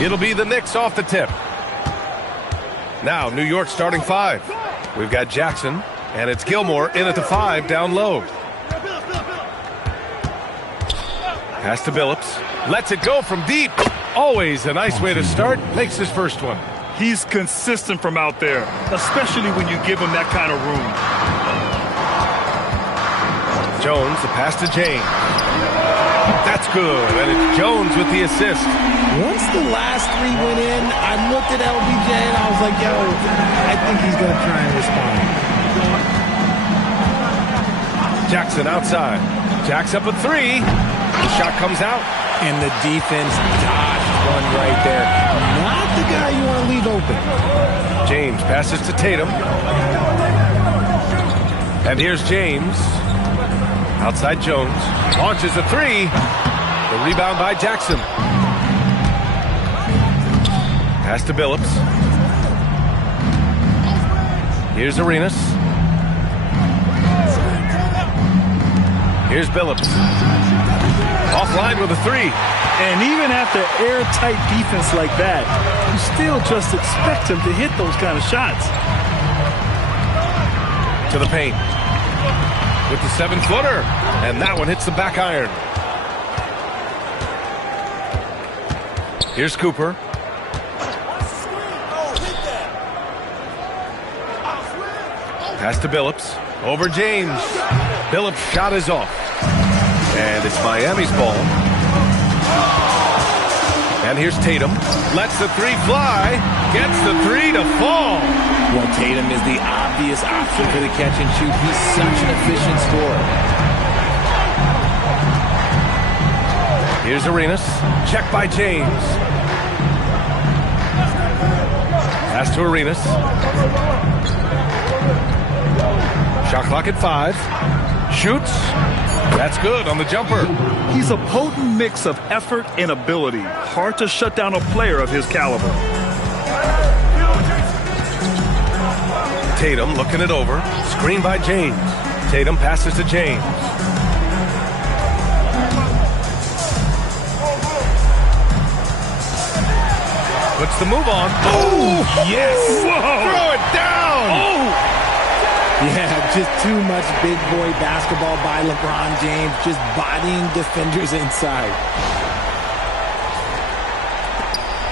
It'll be the Knicks off the tip. Now, New York starting 5. We've got Jackson, and it's Gilmore in at the 5 down low. Pass to Billups. Lets it go from deep. Always a nice way to start. Makes his first one. He's consistent from out there, especially when you give him that kind of room. Jones, the pass to James. That's good, and it's Jones with the assist. Once the last 3 went in, I looked at LBJ and I was like, yo, I think he's going to try and respond. Jackson outside. Jack's up a 3. The shot comes out. And the defense dodged one right there. Not the guy you want to leave open. James passes to Tatum. And here's James. Outside Jones. Launches a 3. The rebound by Jackson. Pass to Billups. Here's Arenas. Here's Billups. Offline with a 3. And even after airtight defense like that, you still just expect him to hit those kind of shots. To the paint. With the 7-footer. And that one hits the back iron. Here's Cooper. Pass to Billups. Over James. Billups' shot is off. And it's Miami's ball. And here's Tatum. Lets the 3 fly. Gets the 3 to fall. Well, Tatum is the obvious option for the catch and shoot. He's such an efficient scorer. Here's Arenas. Check by James. Pass to Arenas. Shot clock at 5. Shoots. That's good on the jumper. He's a potent mix of effort and ability. Hard to shut down a player of his caliber. Tatum looking it over. Screen by James. Tatum passes to James. Puts the move on. Oh, yes. Whoa. Throw it down. Oh. Yeah, just too much big boy basketball by LeBron James, just bodying defenders inside.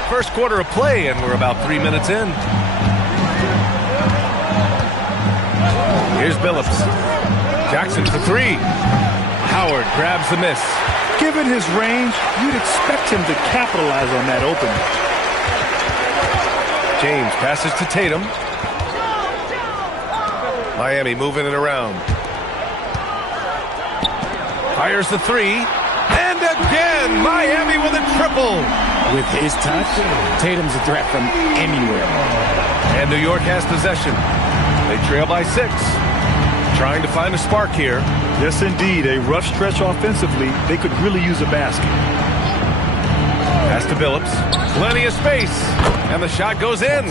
First quarter of play, and we're about 3 minutes in. Here's Billups. Jackson for 3. Howard grabs the miss. Given his range, you'd expect him to capitalize on that opening. James passes to Tatum. Miami moving it around. Fires the 3. And again, Miami with a triple. With his touch, Tatum's a threat from anywhere. And New York has possession. They trail by 6. Trying to find a spark here. Yes, indeed. A rough stretch offensively. They could really use a basket. Pass to Billups. Plenty of space. And the shot goes in.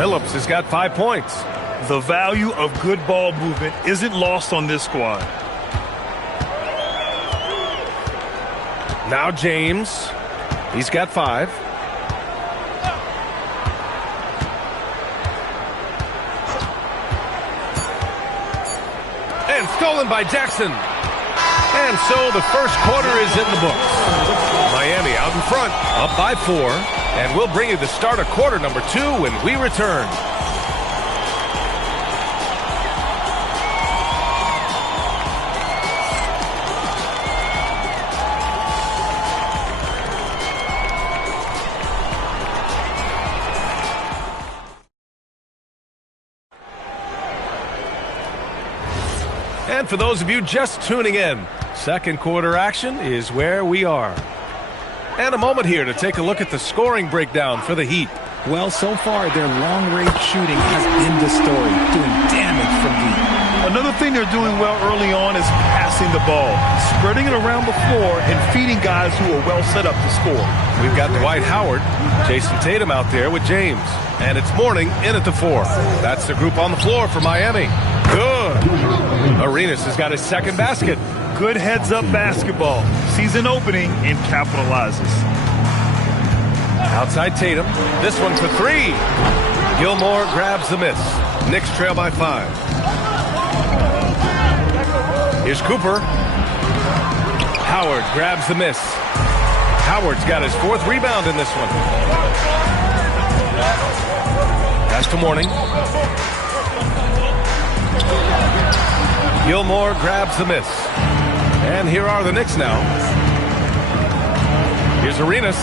Billups has got 5 points. The value of good ball movement isn't lost on this squad. Now James. He's got 5. And stolen by Jackson. And so the first quarter is in the books. Miami out in front, up by 4. And we'll bring you the start of quarter number 2 when we return. And for those of you just tuning in, second quarter action is where we are. And a moment here to take a look at the scoring breakdown for the Heat. Well, so far, their long-range shooting has been the story, doing damage from deep. Another thing they're doing well early on is passing the ball, spreading it around the floor and feeding guys who are well set up to score. We've got Dwight Howard, Jason Tatum out there with James. And it's Mourning in at the 4. That's the group on the floor for Miami. Good. Arenas has got his second basket. Good heads-up basketball. sees an opening and capitalizes. Outside Tatum. This one for three. Gilmore grabs the miss. Knicks trail by 5. Here's Cooper. Howard grabs the miss. Howard's got his 4th rebound in this one. Pass to Mourning. Gilmore grabs the miss. And here are the Knicks now. Here's Arenas.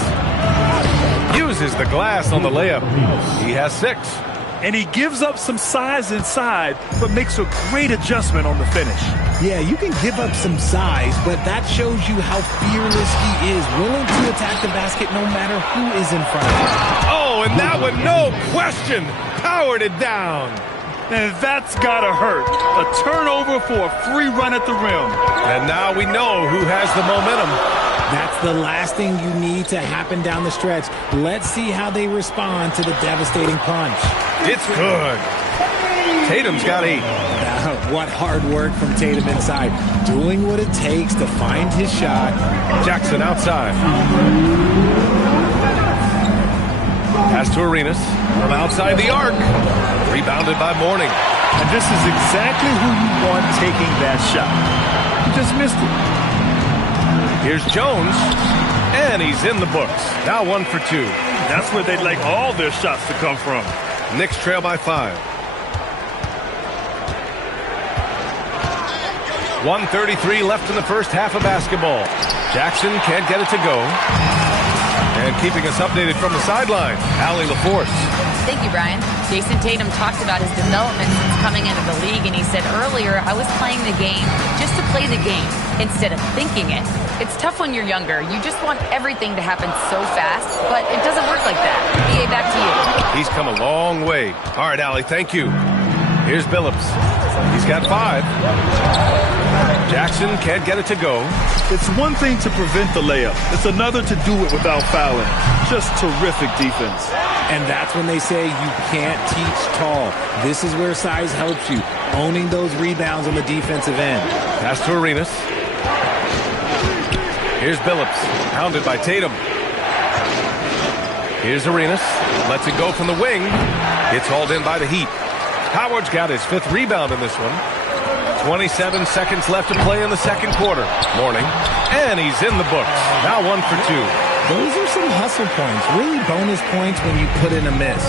Uses the glass on the layup. He has 6. And he gives up some size inside, but makes a great adjustment on the finish. Yeah, you can give up some size, but that shows you how fearless he is, willing to attack the basket no matter who is in front of him. Oh, and that one, no question, powered it down. And that's gotta hurt. A turnover for a free run at the rim. And now we know who has the momentum. That's the last thing you need to happen down the stretch. Let's see how they respond to the devastating punch. It's good. Tatum's got 8. What hard work from Tatum inside. Doing what it takes to find his shot. Jackson outside. Pass to Arenas from outside the arc. Rebounded by Mourning. And this is exactly who you want taking that shot. He just missed it. Here's Jones. And he's in the books. Now 1 for 2. That's where they'd like all their shots to come from. Knicks trail by 5. 1:33 left in the first half of basketball. Jackson can't get it to go. And keeping us updated from the sideline, Allie LaForce. Thank you, Brian. Jason Tatum talked about his development since coming into the league, and he said earlier, I was playing the game just to play the game instead of thinking it. It's tough when you're younger. You just want everything to happen so fast, but it doesn't work like that. BA, back to you. He's come a long way. All right, Allie, thank you. Here's Billups. He's got 5. Jackson can't get it to go. It's one thing to prevent the layup. It's another to do it without fouling. Just terrific defense. And that's when they say you can't teach tall. This is where size helps you. Owning those rebounds on the defensive end. Pass to Arenas. Here's Billups. Hounded by Tatum. Here's Arenas. Lets it go from the wing. It's hauled in by the Heat. Howard's got his 5th rebound in this one. 27 seconds left to play in the second quarter. Mourning. And he's in the books. Now 1 for 2. Those are some hustle points. Really bonus points when you put in a miss.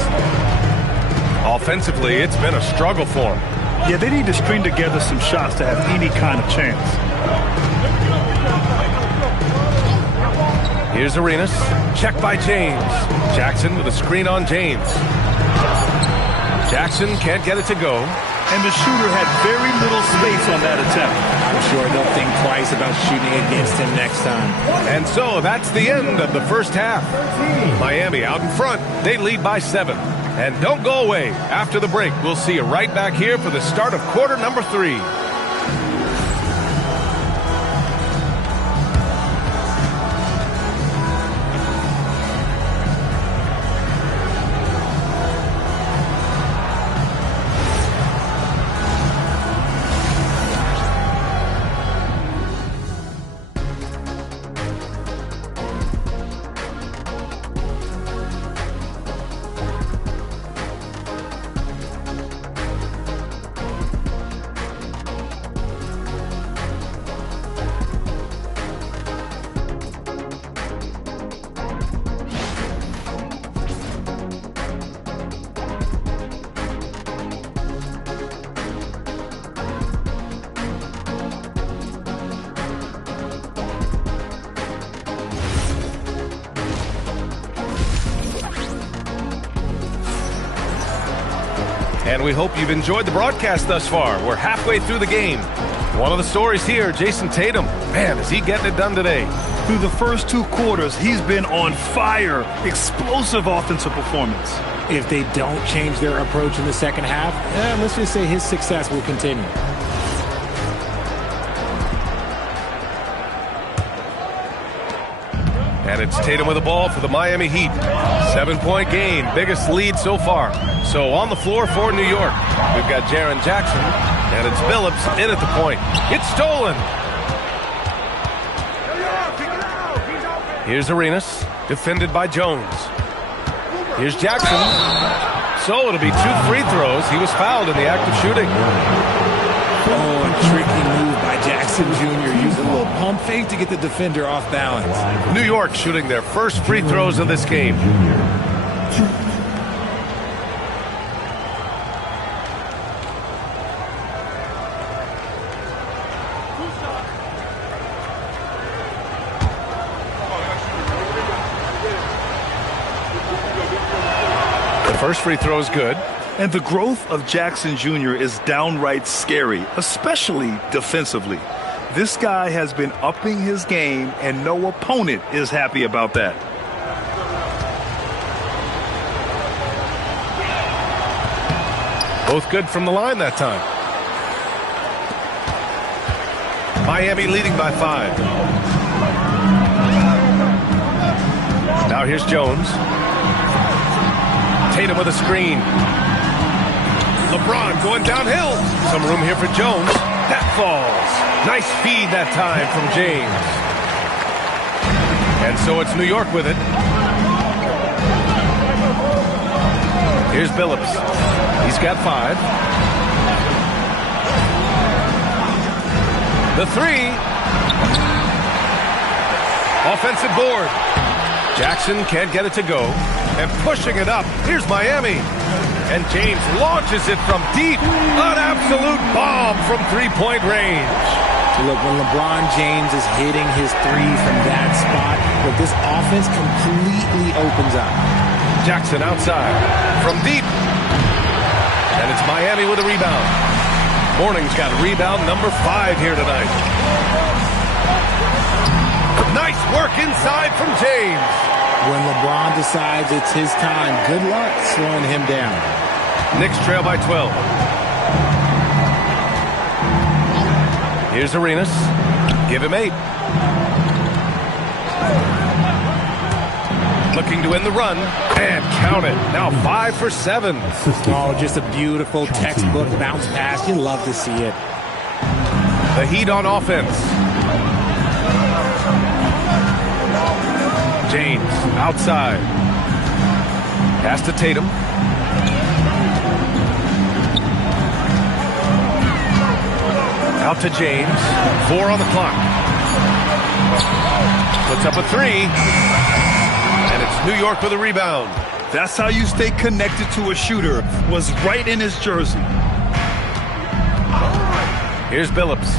Offensively, it's been a struggle for him. Yeah, they need to string together some shots to have any kind of chance. Here's Arenas. Check by James. Jackson with a screen on James. Jackson can't get it to go. And the shooter had very little space on that attempt. I'm sure they'll think twice about shooting against him next time. And so that's the end of the first half. Miami out in front. They lead by 7. And don't go away. After the break, we'll see you right back here for the start of quarter number 3. And we hope you've enjoyed the broadcast thus far. We're halfway through the game. One of the stories here, Jason Tatum. Man, is he getting it done today. Through the first 2 quarters, he's been on fire. Explosive offensive performance. If they don't change their approach in the second half, let's just say his success will continue. And it's Tatum with the ball for the Miami Heat. 7-point game, biggest lead so far. So on the floor for New York, we've got Jaren Jackson, and it's Billups in at the point. It's stolen. Here's Arenas, defended by Jones. Here's Jackson. So it'll be 2 free throws. He was fouled in the act of shooting. Oh, a tricky move by Jackson Jr. Used a little pump fake to get the defender off balance. New York shooting their first free throws of this game. First free throw is good. And the growth of Jackson Jr. is downright scary, especially defensively. This guy has been upping his game, and no opponent is happy about that. Both good from the line that time. Miami leading by 5. Now here's Jones. Tatum with a screen. LeBron going downhill. Some room here for Jones. That falls. Nice feed that time from James. And so it's New York with it. Here's Billups. He's got 5. The 3. Offensive board. Jackson can't get it to go. And pushing it up. Here's Miami. And James launches it from deep. An absolute bomb from three-point range. Look, when LeBron James is hitting his 3 from that spot, look, this offense completely opens up. Jackson outside. From deep. And it's Miami with a rebound. Morning's got rebound number 5 here tonight. Nice work inside from James. When LeBron decides it's his time, good luck slowing him down. Knicks trail by 12. Here's Arenas. Give him 8. Looking to win the run. And count it. Now 5 for 7. Oh, just a beautiful textbook bounce pass. You love to see it. The Heat on offense. James outside. Pass to Tatum. Out to James. 4 on the clock. Puts up a 3. And it's New York with a rebound. That's how you stay connected to a shooter. Was right in his jersey. Here's Billups.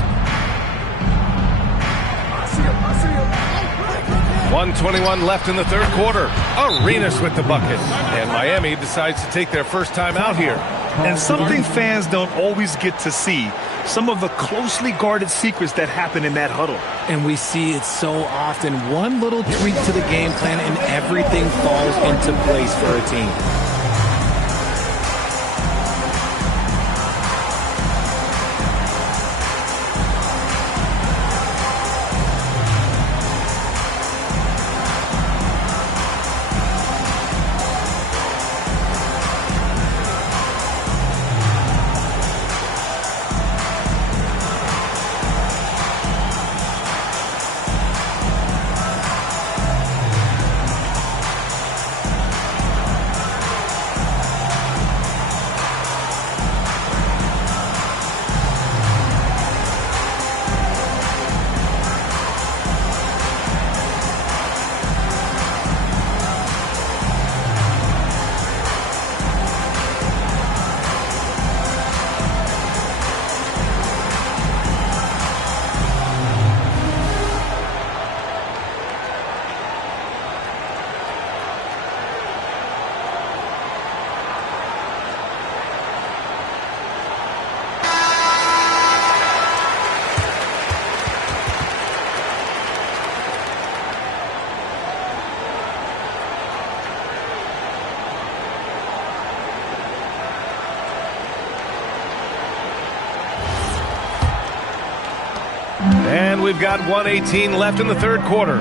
1:21 left in the third quarter. Arenas with the bucket. And Miami decides to take their first time out here. And something fans don't always get to see. Some of the closely guarded secrets that happen in that huddle. And we see it so often. One little tweak to the game plan and everything falls into place for a team. And we've got 1:18 left in the third quarter.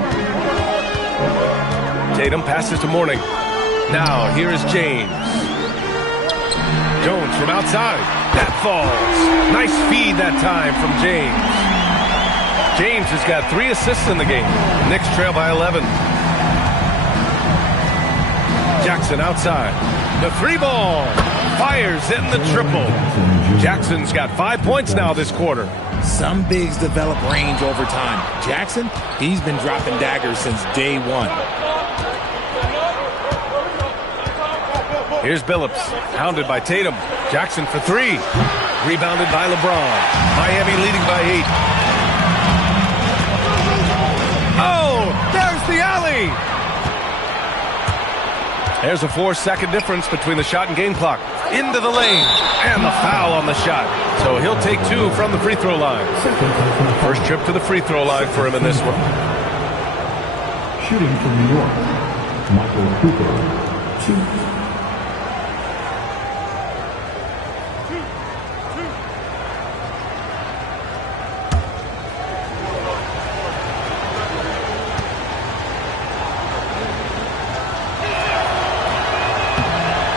Tatum passes to Morning. Now here is James. Jones from outside. That falls. Nice feed that time from James. James has got 3 assists in the game. Knicks trail by 11. Jackson outside. The three ball. Fires in the triple. Jackson's got 5 points now this quarter. Some bigs develop range over time. Jackson, he's been dropping daggers since day one. Here's Billups, hounded by Tatum. Jackson for three. Rebounded by LeBron. Miami leading by 8. Oh, there's the alley. There's a 4-second difference between the shot and game clock. Into the lane. And the foul on the shot. So he'll take 2 from the free throw line. First trip to the free throw line for him in this one. Shooting from New York, Michael Cooper, 2.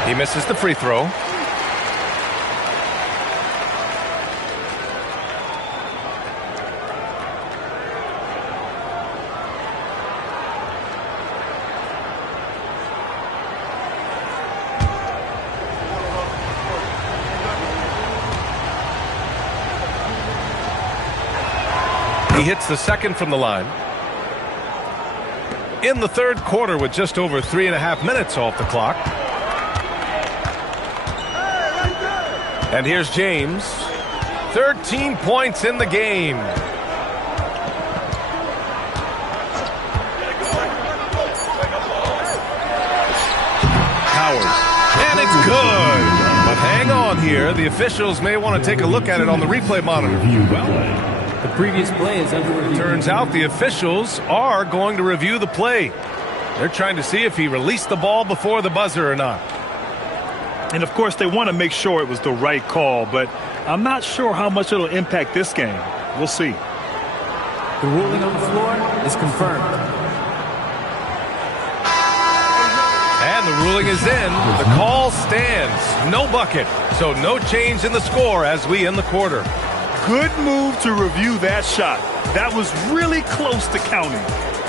He misses the free throw. He hits the second from the line. In the third quarter with just over 3.5 minutes off the clock. And here's James. 13 points in the game. Howard. And it's good. But hang on here. The officials may want to take a look at it on the replay monitor. Well, the previous play is under review. Turns out the officials are going to review the play. They're trying to see if he released the ball before the buzzer or not. And, of course, they want to make sure it was the right call, but I'm not sure how much it'll impact this game. We'll see. The ruling on the floor is confirmed. And the ruling is in. The call stands. No bucket. So no change in the score as we end the quarter. Good move to review that shot. That was really close to counting.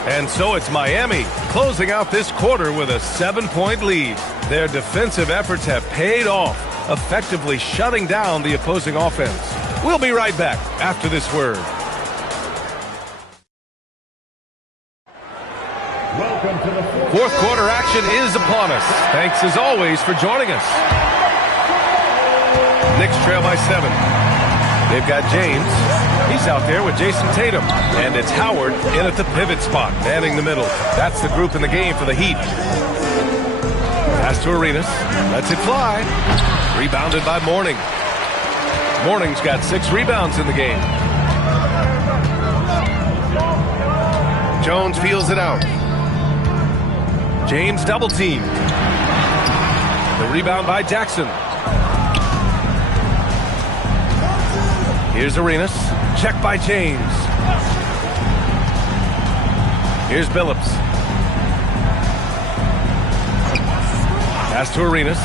And so it's Miami closing out this quarter with a 7-point lead. Their defensive efforts have paid off, effectively shutting down the opposing offense. We'll be right back after this word. Fourth quarter action is upon us. Thanks as always for joining us. Knicks trail by 7. They've got James. He's out there with Jason Tatum. And it's Howard in at the pivot spot, manning the middle. That's the group in the game for the Heat. Pass to Arenas. Lets it fly. Rebounded by Mourning. Mourning's got 6 rebounds in the game. Jones feels it out. James double teamed. The rebound by Jackson. Here's Arenas. Check by James. Here's Billups. Pass to Arenas.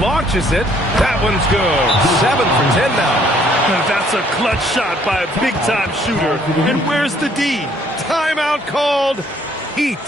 Launches it. That one's good. 7 for 10 now. That's a clutch shot by a big-time shooter. And where's the D? Timeout called. Heat.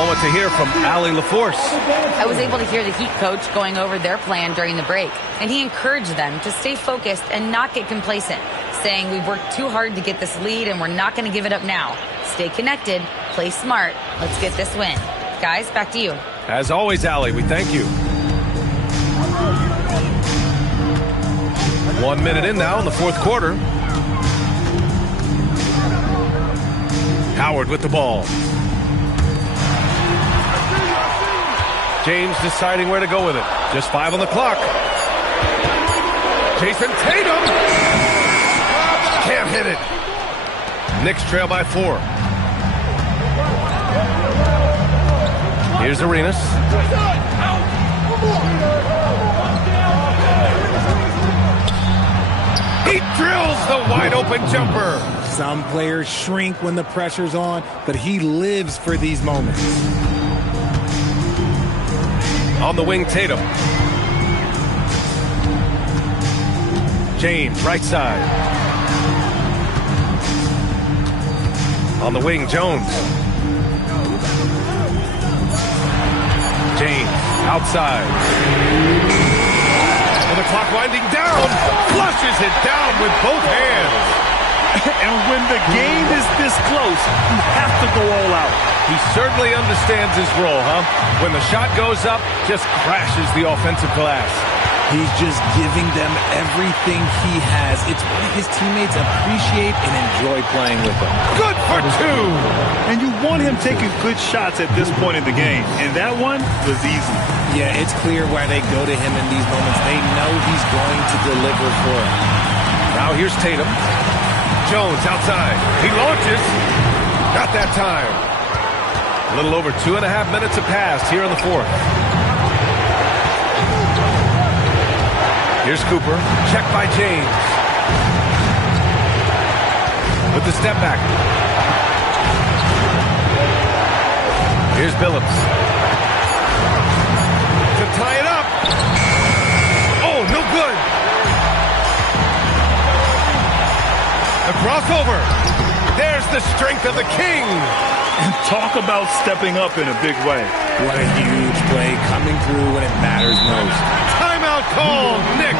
moment to hear from Allie LaForce. I was able to hear the Heat coach going over their plan during the break, and he encouraged them to stay focused and not get complacent, saying we've worked too hard to get this lead and we're not going to give it up now. Stay connected, play smart, let's get this win. Guys, back to you. As always, Allie, we thank you. 1 minute in now in the fourth quarter. Howard with the ball. James deciding where to go with it. Just 5 on the clock. Jason Tatum. Can't hit it. Knicks trail by 4. Here's Arenas. He drills the wide open jumper. Some players shrink when the pressure's on, but he lives for these moments. On the wing, Tatum. James, right side. On the wing, Jones. James, outside. With the clock winding down, flushes it down with both hands. And when the game is this close, you have to go all out. He certainly understands his role, huh? When the shot goes up, just crashes the offensive glass. He's just giving them everything he has. It's why his teammates appreciate and enjoy playing with him. Good for 2. And you want him taking good shots at this point in the game. And that one was easy. Yeah, it's clear why they go to him in these moments. They know he's going to deliver for them. Now here's Tatum. Jones outside. He launches. Not that time. A little over 2.5 minutes have passed here in the fourth. Here's Cooper. Check by James. With the step back. Here's Billups. To tie it up. Oh, no good. The crossover. There's the strength of the King. And talk about stepping up in a big way. What a huge play coming through when it matters most. Timeout call, Knicks.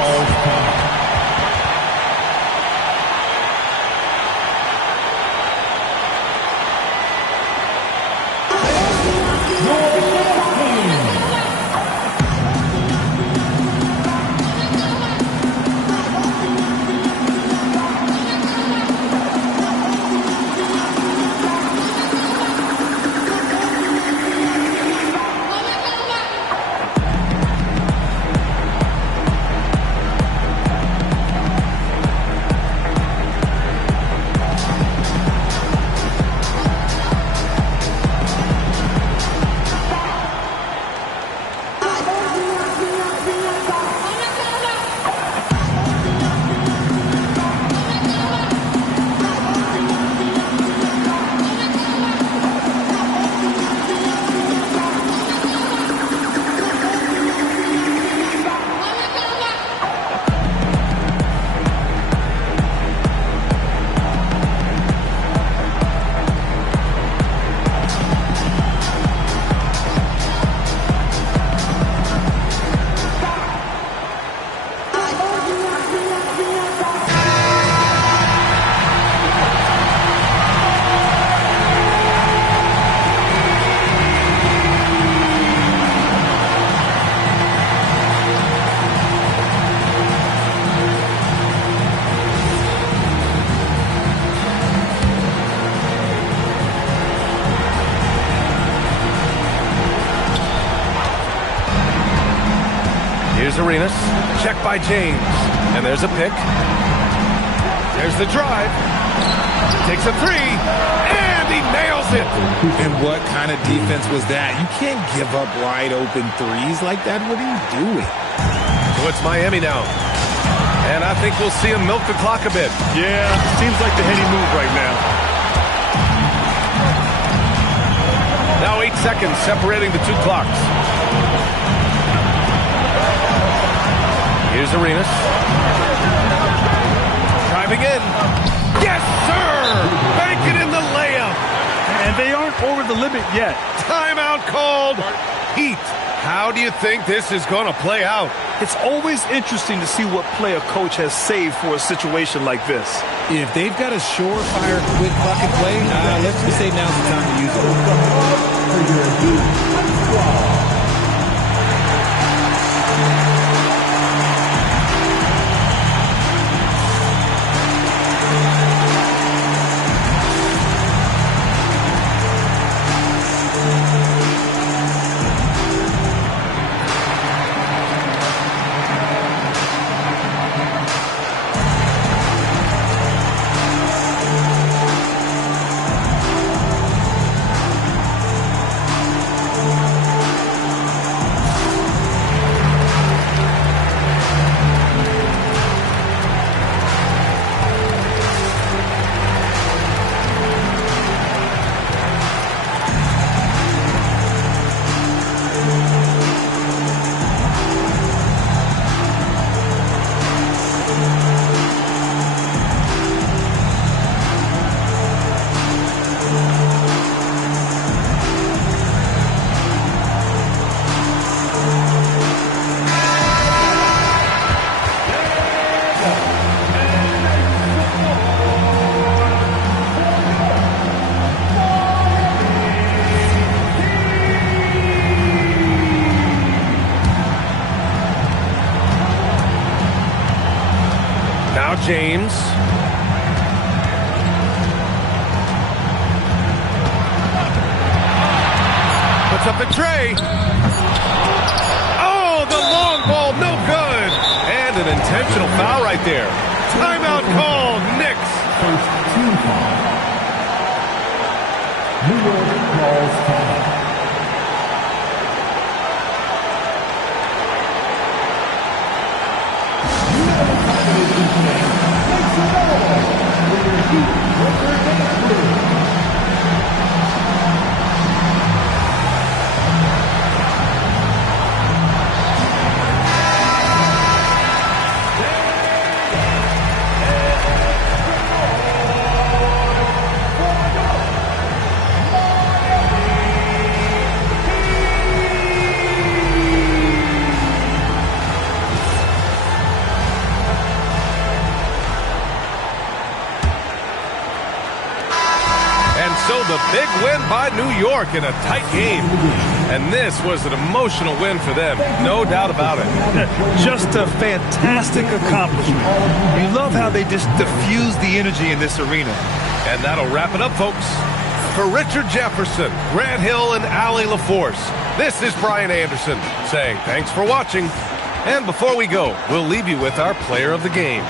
Here's Arenas. Check by James. And there's a pick. There's the drive. Takes a 3. And he nails it. And what kind of defense was that? You can't give up wide open threes like that. What are you doing? So it's Miami now. And I think we'll see him milk the clock a bit. Yeah, seems like the heady move right now. Now 8 seconds separating the two clocks. Here's Arenas. Driving in. Yes, sir! Bank it in the layup. And they aren't over the limit yet. Timeout called. Heat. How do you think this is going to play out? It's always interesting to see what play a coach has saved for a situation like this. If they've got a surefire quick bucket play, let's just say now's the time to use it. James. Puts up the tray. Oh, the long ball, no good. And an intentional foul right there. Timeout called, Knicks. First team foul. New York calls timeout. So the big win by New York in a tight game. And this was an emotional win for them, no doubt about it. Just a fantastic accomplishment. You love how they just diffuse the energy in this arena. And that'll wrap it up, folks. For Richard Jefferson, Grant Hill, and Allie LaForce, this is Brian Anderson saying thanks for watching. And before we go, we'll leave you with our player of the game.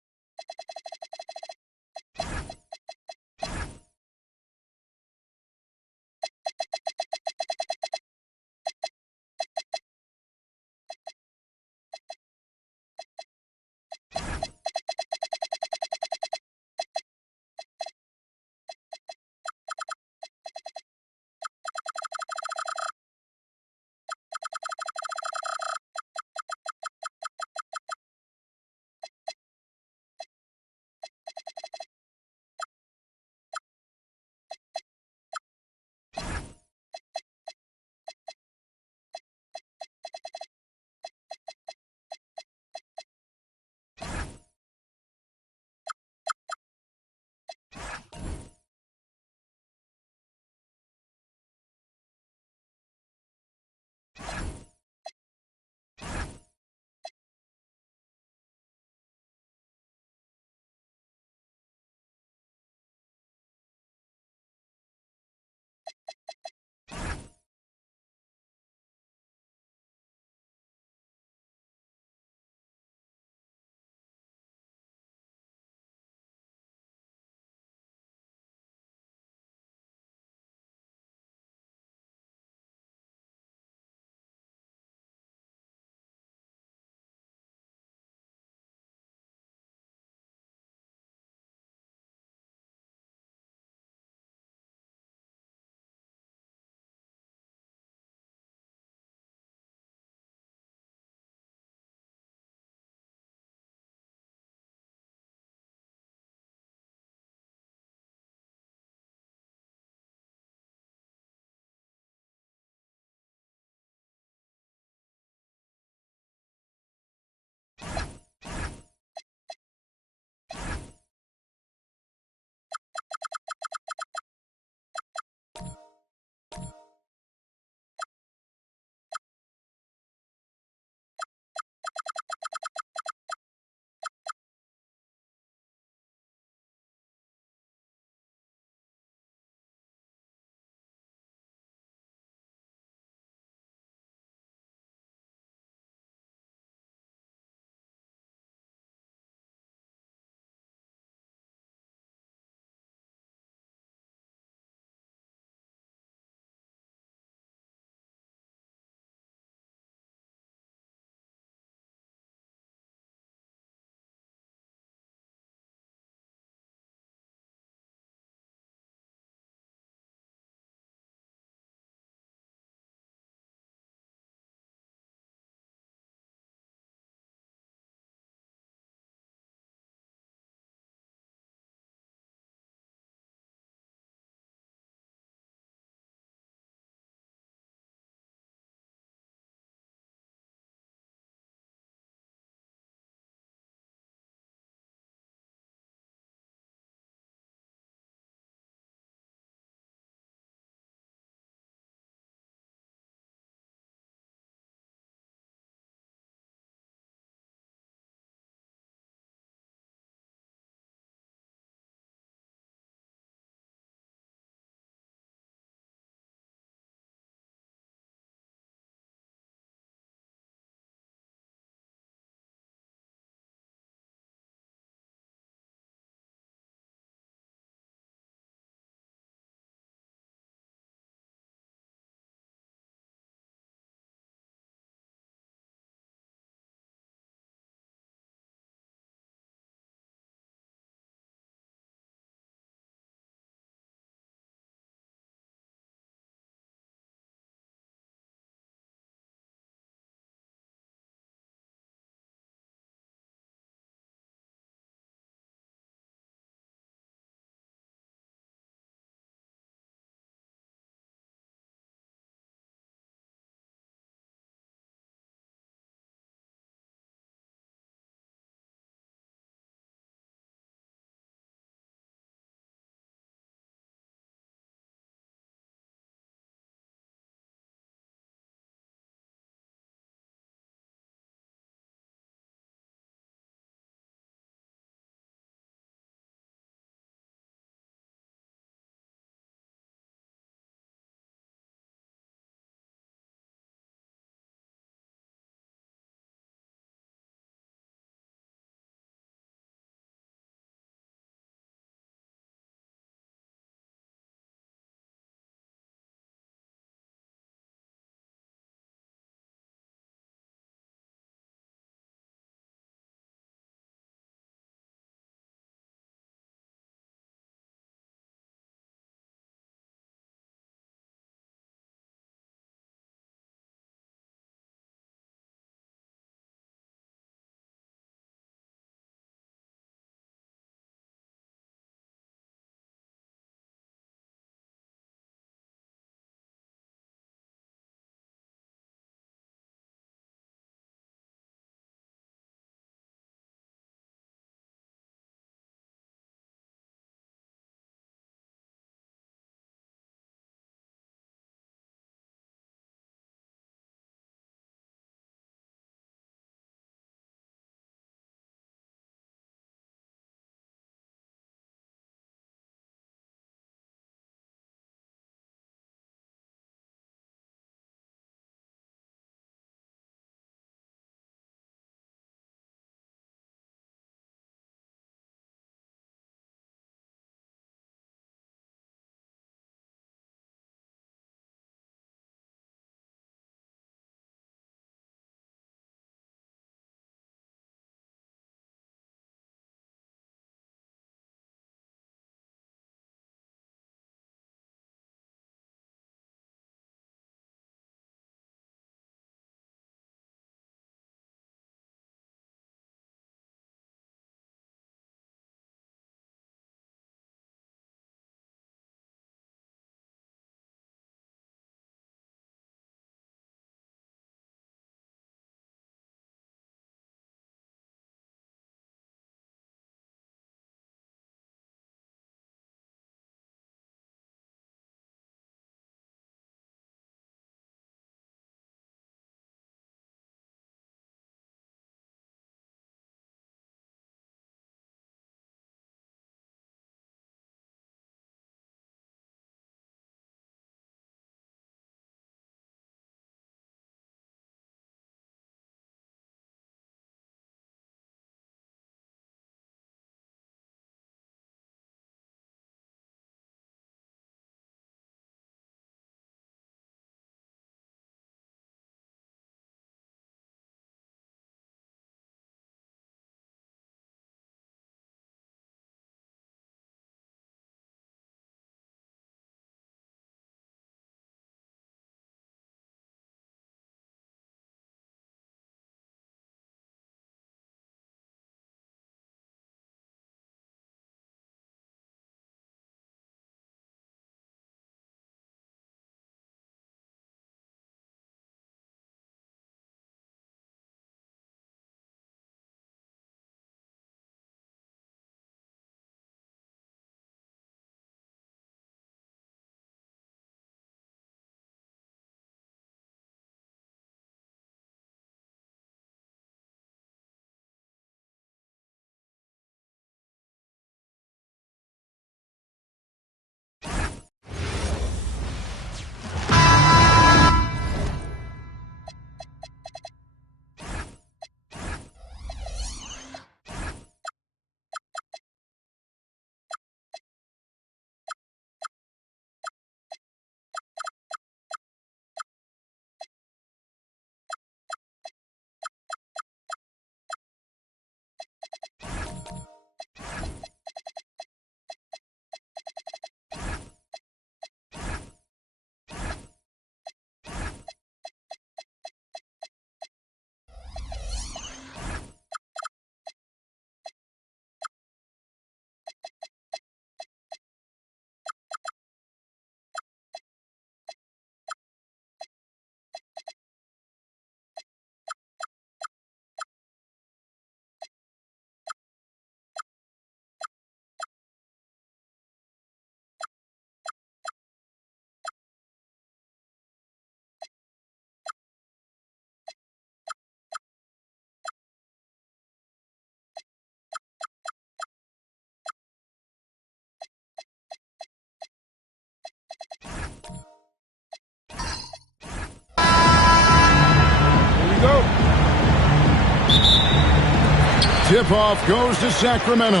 Tip-off goes to Sacramento.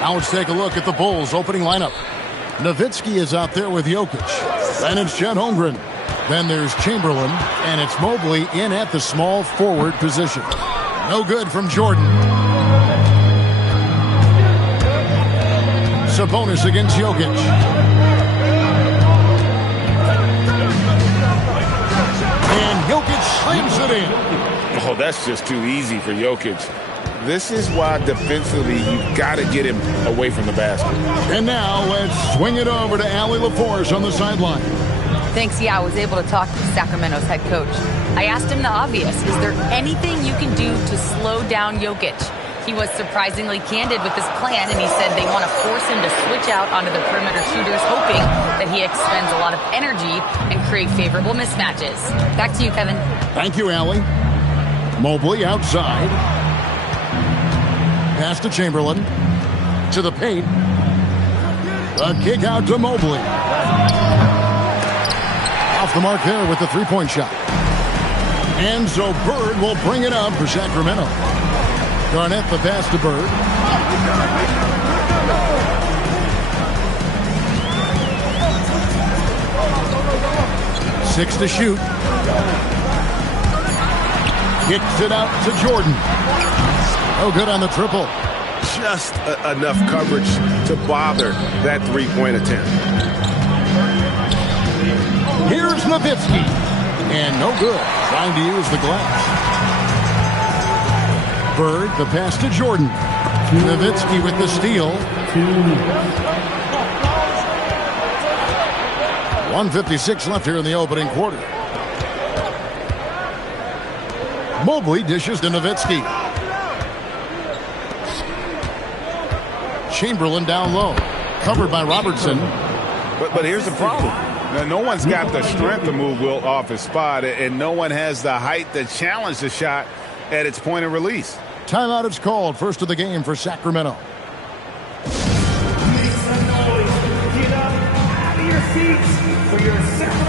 Now let's take a look at the Bulls' opening lineup. Nowitzki is out there with Jokic. Then it's Chet Holmgren. Then there's Chamberlain. And it's Mobley in at the small forward position. No good from Jordan. Sabonis against Jokic. And Jokic slams it in. Oh, that's just too easy for Jokic. This is why defensively you've got to get him away from the basket. And now let's swing it over to Allie LaForce on the sideline. Thanks, yeah, I was able to talk to Sacramento's head coach. I asked him the obvious. Is there anything you can do to slow down Jokic? He was surprisingly candid with his plan, and he said they want to force him to switch out onto the perimeter shooters, hoping that he expends a lot of energy and create favorable mismatches. Back to you, Kevin. Thank you, Allie. Mobley outside. Pass to Chamberlain. To the paint. A kick out to Mobley. Off the mark there with the three-point shot. And so Bird will bring it up for Sacramento. Garnett the pass to Bird. Six to shoot. Kicks it out to Jordan. No good on the triple. Just enough coverage to bother that three-point attempt. Here's Nowitzki. And no good. Trying to use the glass. Bird, the pass to Jordan. Nowitzki with the steal. 1:56 left here in the opening quarter. Mobley dishes to Nowitzki. Chamberlain down low. Covered by Robertson. But here's the problem. Now, no one's got the strength to move Wilt off his spot, and no one has the height to challenge the shot at its point of release. Timeout is called. First of the game for Sacramento. Make some noise. Get up out of your seats for your second.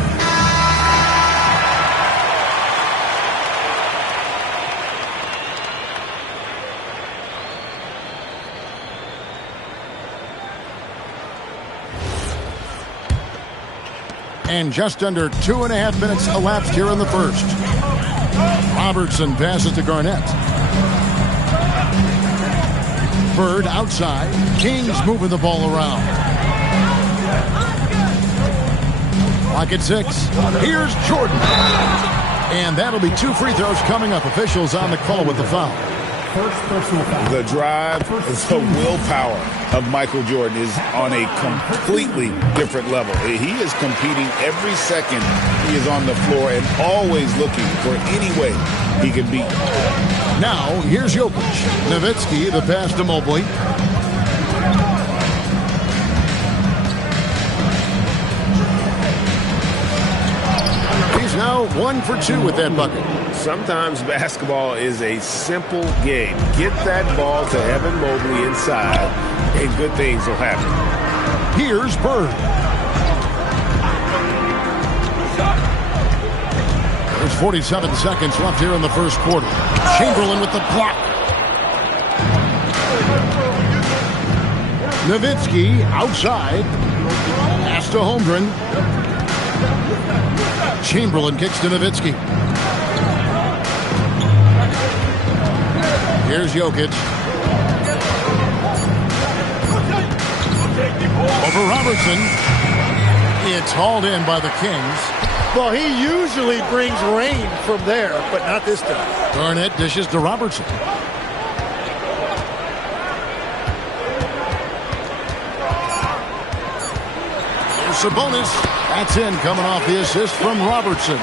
And just under 2.5 minutes elapsed here in the first. Robertson passes to Garnett. Bird outside. Kings moving the ball around. Clock at 6. Here's Jordan. And that'll be 2 free throws coming up. Officials on the call with the foul. First personal foul. The drive, the willpower of Michael Jordan is on a completely different level. He is competing every second he is on the floor and always looking for any way he can beat. Now, here's Jokic. Nowitzki, the pass to Mobley. He's now 1 for 2 with that bucket. Sometimes basketball is a simple game. Get that ball to Evan Mobley inside, and good things will happen. Here's Bird. There's 47 seconds left here in the first quarter. Chamberlain with the block. Nowitzki outside. Pass to Holmgren. Chamberlain kicks to Nowitzki. Here's Jokic. Over Robertson. It's hauled in by the Kings. Well, he usually brings rain from there, but not this time. Garnett dishes to Robertson. Here's Sabonis. That's in, coming off the assist from Robertson.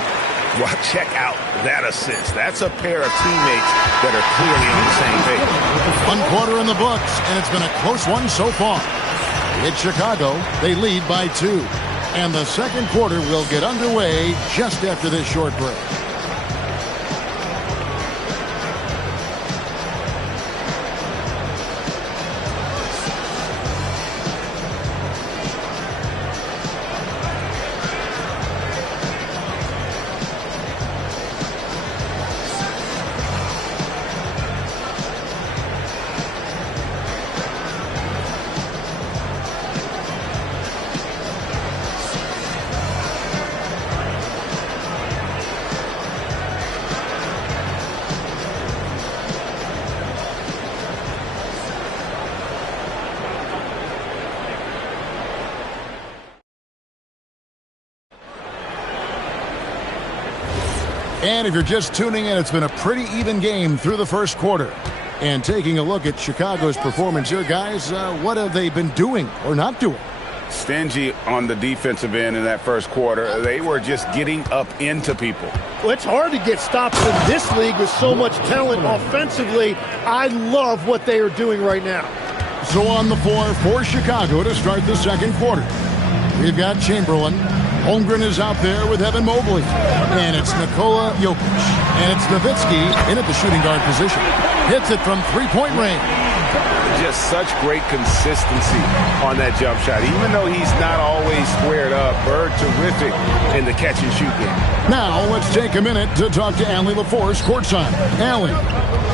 Well, check out that assist. That's a pair of teammates that are clearly on the same page. 1 quarter in the books, and it's been a close one so far. It's Chicago. They lead by 2. And the second quarter will get underway just after this short break. And if you're just tuning in, it's been a pretty even game through the first quarter. And taking a look at Chicago's performance here, guys, what have they been doing or not doing? Stingy on the defensive end in that first quarter. They were just getting up into people. Well, it's hard to get stops in this league with so much talent offensively. I love what they are doing right now. So on the floor for Chicago to start the second quarter, we've got Chamberlain. Holmgren is out there with Evan Mobley. And it's Nikola Jokic. And it's Nowitzki in at the shooting guard position. Hits it from three-point range. Just such great consistency on that jump shot. Even though he's not always squared up, Bird terrific in the catch-and-shoot game. Now let's take a minute to talk to Allie LaForce courtside. Allie.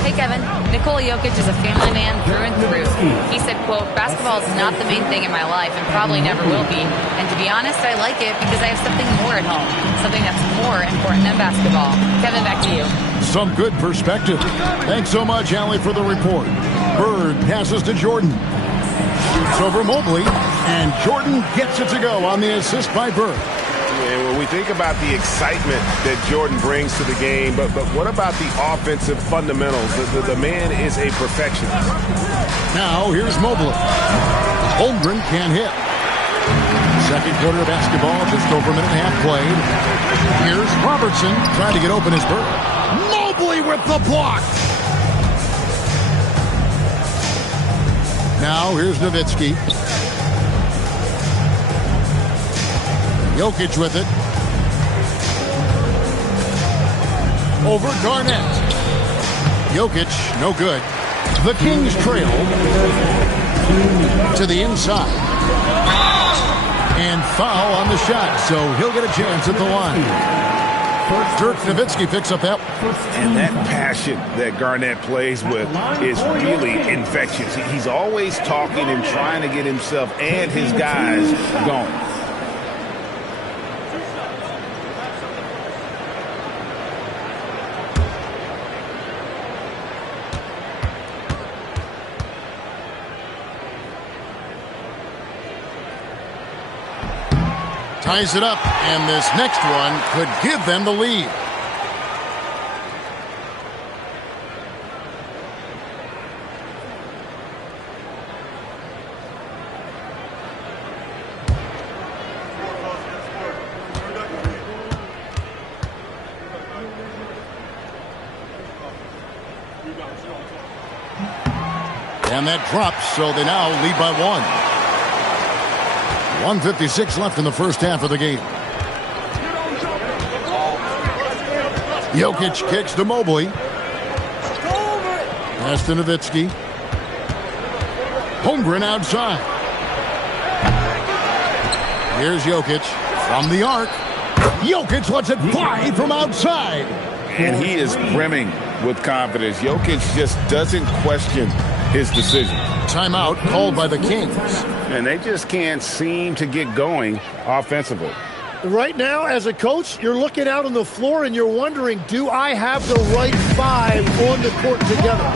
Hey, Kevin. Nikola Jokic is a family man through and through. He said, quote, basketball is not the main thing in my life and probably never will be. And to be honest, I like it because I have something more at home, something that's more important than basketball. Kevin, back to you. Some good perspective. Thanks so much, Allie, for the report. Bird passes to Jordan. Shoots over Mobley, and Jordan gets it to go on the assist by Bird. And when we think about the excitement that Jordan brings to the game, but what about the offensive fundamentals? The man is a perfectionist. Now here's Mobley. Holmgren can't hit. Second quarter of basketball, just over a minute and a half played. Here's Robertson trying to get open as Bird. Mobley with the block. Now here's Nowitzki. Jokic with it. Over Garnett. Jokic, no good. The Kings trail to the inside. And foul on the shot, so he'll get a chance at the line. Dirk Nowitzki picks up that. And that passion that Garnett plays with is really infectious. He's always talking and trying to get himself and his guys going. Ties it up, and this next one could give them the lead. And that drops, so they now lead by one. 1:56 left in the first half of the game. Jokic kicks to Mobley. Pass to Nowitzki. Holmgren outside. Here's Jokic from the arc. Jokic lets it fly from outside. And he is brimming with confidence. Jokic just doesn't question his decision. Timeout called by the Kings. And they just can't seem to get going offensively. Right now, as a coach, you're looking out on the floor and you're wondering, do I have the right five on the court together?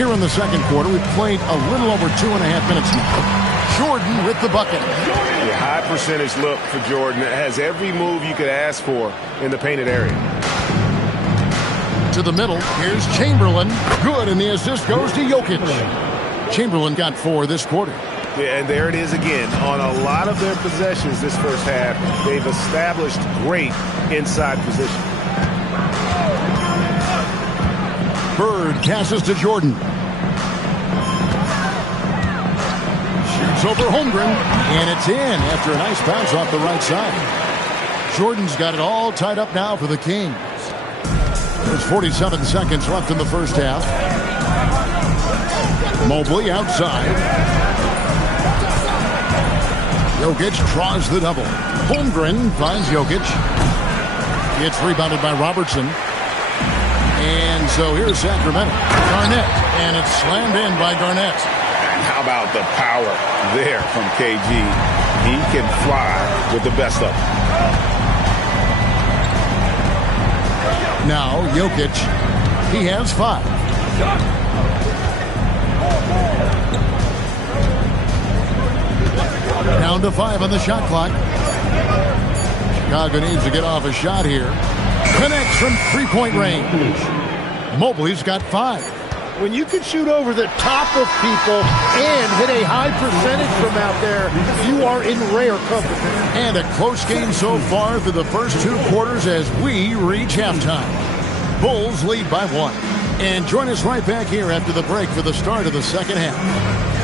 Here in the second quarter, we've played a little over 2.5 minutes now. Jordan with the bucket. Yeah, high percentage look for Jordan. It has every move you could ask for in the painted area. To the middle, here's Chamberlain. Good, and the assist goes to Jokic. Chamberlain got 4 this quarter. Yeah, and there it is again. On a lot of their possessions this first half, they've established great inside position. Bird passes to Jordan. Shoots over Holmgren, and it's in after a nice bounce off the right side. Jordan's got it all tied up now for the Kings. There's 47 seconds left in the first half. Mobley outside. Jokic draws the double. Holmgren finds Jokic. It's rebounded by Robertson. And so here's Sacramento. Garnett, and it's slammed in by Garnett. And how about the power there from KG? He can fly with the best of them. Now Jokic, he has 5. Down to 5 on the shot clock. Chicago needs to get off a shot here. Connects from three-point range. Mobley's got 5. When you can shoot over the top of people and hit a high percentage from out there, you are in rare company. And a close game so far through the first 2 quarters as we reach halftime. Bulls lead by 1. And join us right back here after the break for the start of the second half.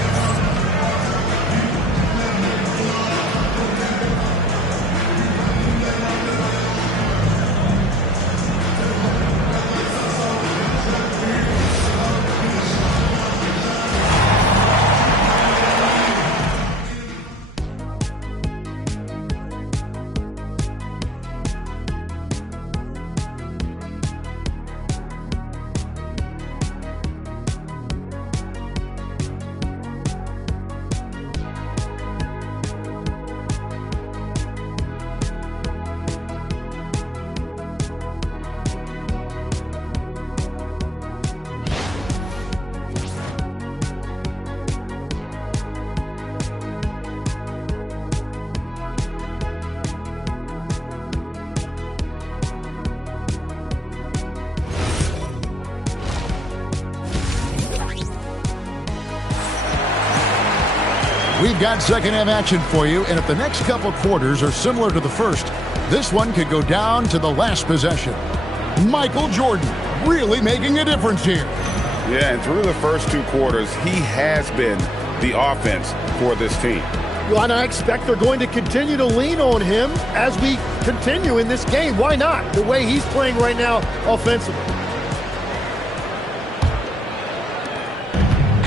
We've got second half action for you, and if the next couple quarters are similar to the first, this one could go down to the last possession. Michael Jordan really making a difference here. Yeah, and through the first 2 quarters, he has been the offense for this team. Well, and I expect they're going to continue to lean on him as we continue in this game. Why not? The way he's playing right now offensively.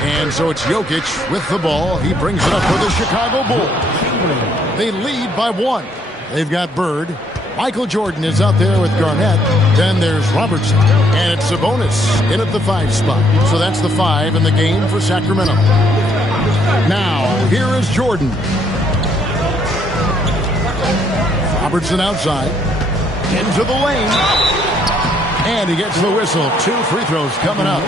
And so it's Jokic with the ball. He brings it up for the Chicago Bulls. They lead by 1. They've got Bird. Michael Jordan is out there with Garnett. Then there's Robertson. And it's Sabonis in at the 5 spot. So that's the 5 in the game for Sacramento. Now, here is Jordan. Robertson outside. Into the lane. And he gets the whistle. 2 free throws coming up.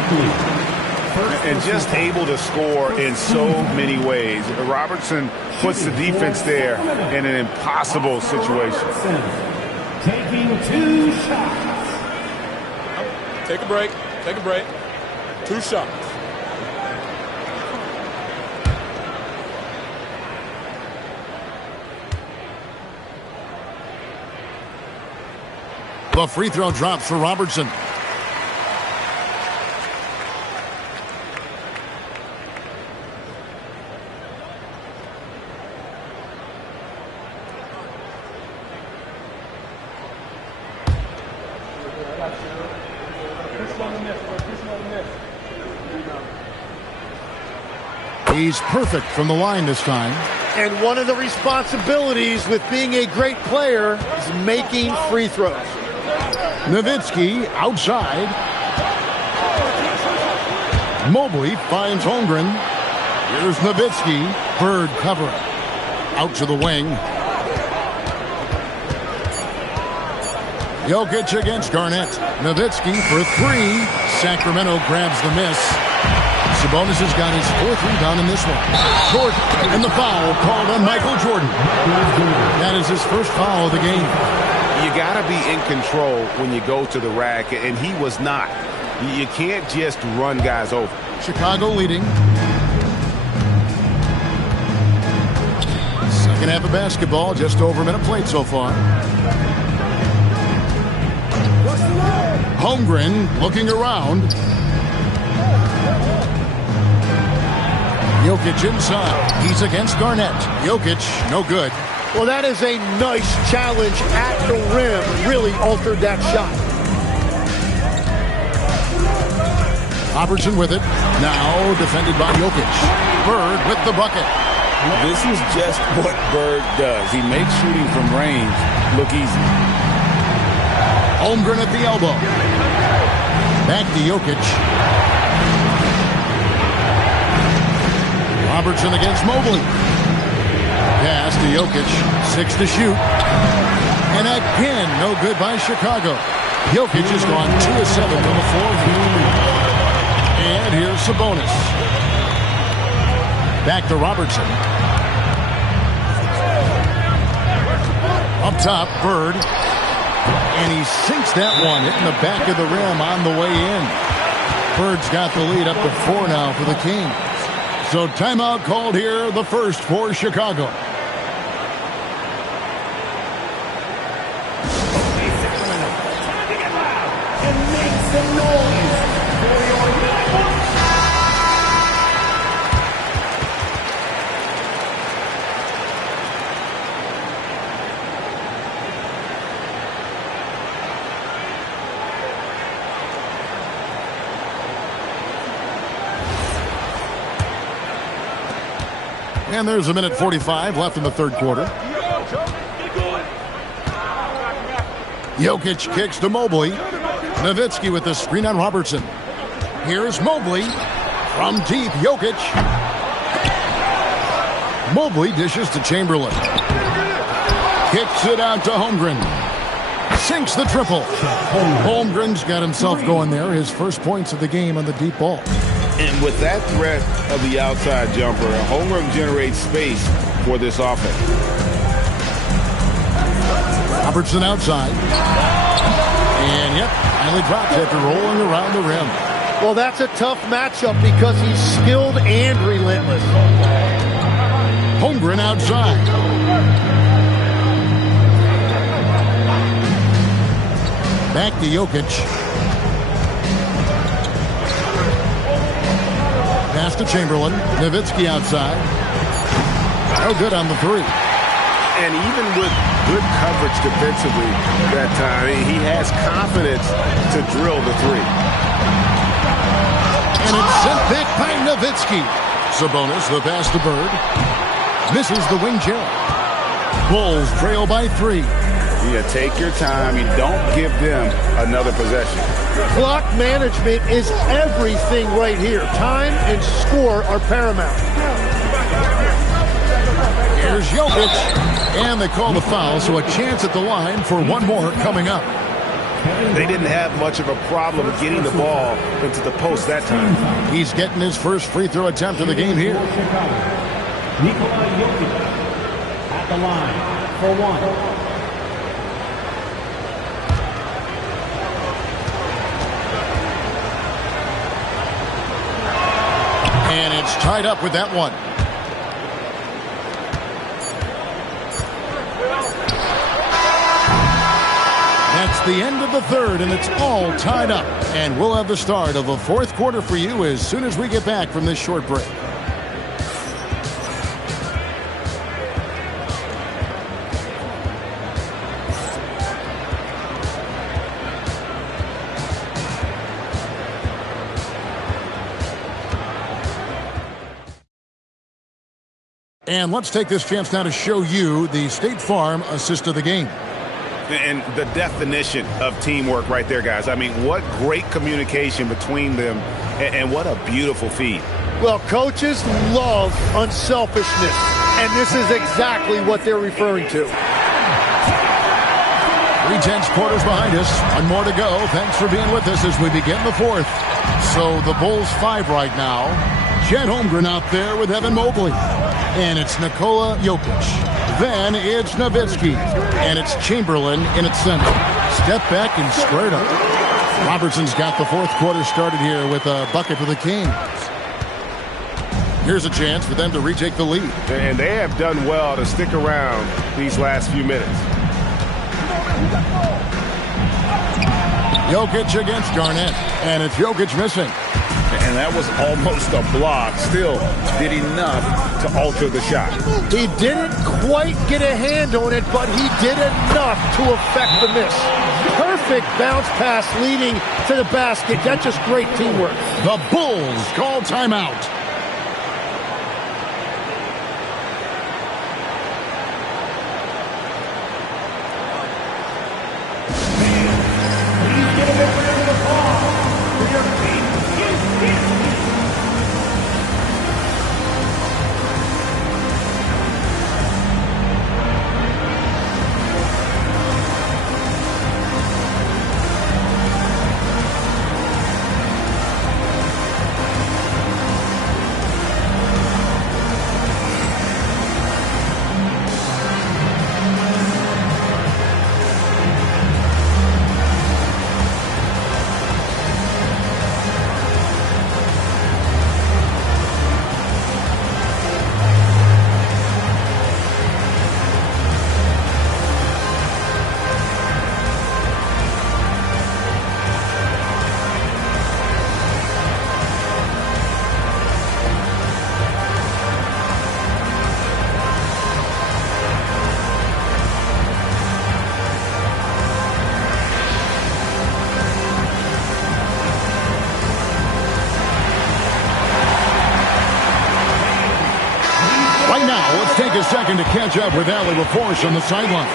And just able to score in so many ways. Robertson puts the defense there in an impossible situation. Taking 2 shots. Take a break. Take a break. 2 shots. The free throw drops for Robertson. He's perfect from the line this time. And one of the responsibilities with being a great player is making free throws. Nowitzki outside. Mobley finds Holmgren. Here's Nowitzki. Bird covering. Out to the wing. Jokic against Garnett. Nowitzki for 3. Sacramento grabs the miss. Sabonis has got his 4th rebound in this one. Jordan, and the foul called on Michael Jordan. That is his first foul of the game. You got to be in control when you go to the rack, and he was not. You can't just run guys over. Chicago leading. Second half of basketball, just over a minute played so far. Holmgren looking around. Jokic inside. He's against Garnett. Jokic, no good. Well, that is a nice challenge at the rim. Really altered that shot. Robertson with it. Now defended by Jokic. Bird with the bucket. This is just what Bird does. He makes shooting from range look easy. Holmgren at the elbow. Back to Jokic. Robertson against Mobley. Pass to Jokic. 6 to shoot. And again, no good by Chicago. Jokic has gone 2 of 7 on the floor. And here's Sabonis. Back to Robertson. Up top, Bird. And he sinks that one, hitting the back of the rim on the way in. Bird's got the lead up to 4 now for the Kings. So timeout called here, the first for Chicago. And there's a minute 45 left in the third quarter. Jokic kicks to Mobley. Nowitzki with the screen on Robertson. Here's Mobley from deep. Jokic. Mobley dishes to Chamberlain. Kicks it out to Holmgren. Sinks the triple. Holmgren's got himself going there. His first points of the game on the deep ball. And with that threat of the outside jumper, Holmgren generates space for this offense. Robertson outside. And yep, finally drops after rolling around the rim. Well, that's a tough matchup because he's skilled and relentless. Holmgren outside. Back to Jokic. Pass to Chamberlain. Nowitzki outside. No good on the 3. And even with good coverage defensively that time, he has confidence to drill the 3. And it's sent back by Nowitzki. Sabonis, the pass to Bird. Misses the wing jab. Bulls trail by 3. Yeah, take your time. You don't give them another possession. Clock management is everything right here. Time and score are paramount. Here's Jokic. And they call the foul, so a chance at the line for one more coming up. They didn't have much of a problem getting the ball into the post that time. He's getting his first free throw attempt of the game here. Nikola Jokic at the line for 1. And it's tied up with that one. That's the end of the third, and it's all tied up. And we'll have the start of the fourth quarter for you as soon as we get back from this short break. And let's take this chance now to show you the State Farm assist of the game. And the definition of teamwork right there, guys. I mean, what great communication between them, and what a beautiful feed. Well, coaches love unselfishness, and this is exactly what they're referring to. 3 quarters behind us. One more to go. Thanks for being with us as we begin the fourth. So the Bulls 5 right now. Chet Holmgren out there with Evan Mobley. And it's Nikola Jokic. Then it's Nowitzki. And it's Chamberlain in its center. Step back and squared up. Robertson's got the fourth quarter started here with a bucket for the Kings. Here's a chance for them to retake the lead. And they have done well to stick around these last few minutes. Jokic against Garnett. And it's Jokic missing. And that was almost a block. Still did enough to alter the shot. He didn't quite get a hand on it, but he did enough to affect the miss. Perfect bounce pass leading to the basket. That's just great teamwork. The Bulls call timeout. Take a second to catch up with Allie LaForce on the sideline.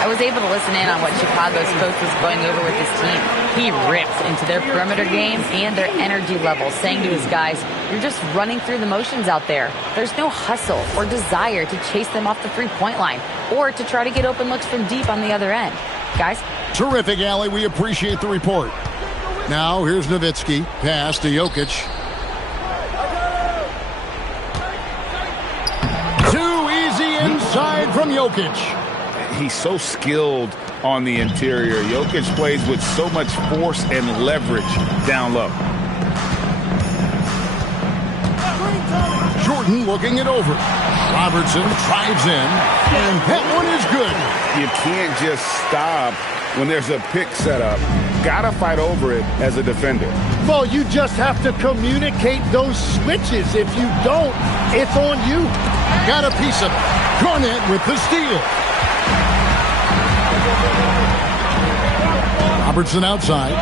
I was able to listen in on what Chicago's coach was going over with his team. He ripped into their perimeter game and their energy level, saying to his guys, you're just running through the motions out there. There's no hustle or desire to chase them off the three-point line or to try to get open looks from deep on the other end. Guys? Terrific, Allie. We appreciate the report. Now, here's Nowitzki. Pass to Jokic. Inside from Jokic. He's so skilled on the interior. Jokic plays with so much force and leverage down low. Jordan looking it over. Robertson drives in, and that one is good. You can't just stop when there's a pick set up. Gotta fight over it as a defender. Well, you just have to communicate those switches. If you don't, it's on you. Got a piece of it. Garnett with the steal. Robertson outside.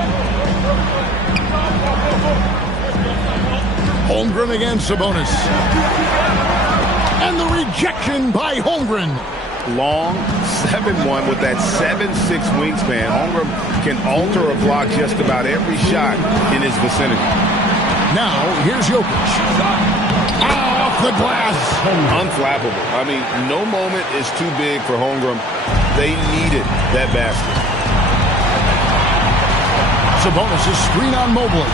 Holmgren against Sabonis. And the rejection by Holmgren. Long 7-1 with that 7'6" wingspan. Holmgren can alter a block just about every shot in his vicinity. Now, here's Jokic. Off the glass. Unflappable. I mean, no moment is too big for Holmgren. They needed that basket. Sabonis' screen on Mobley.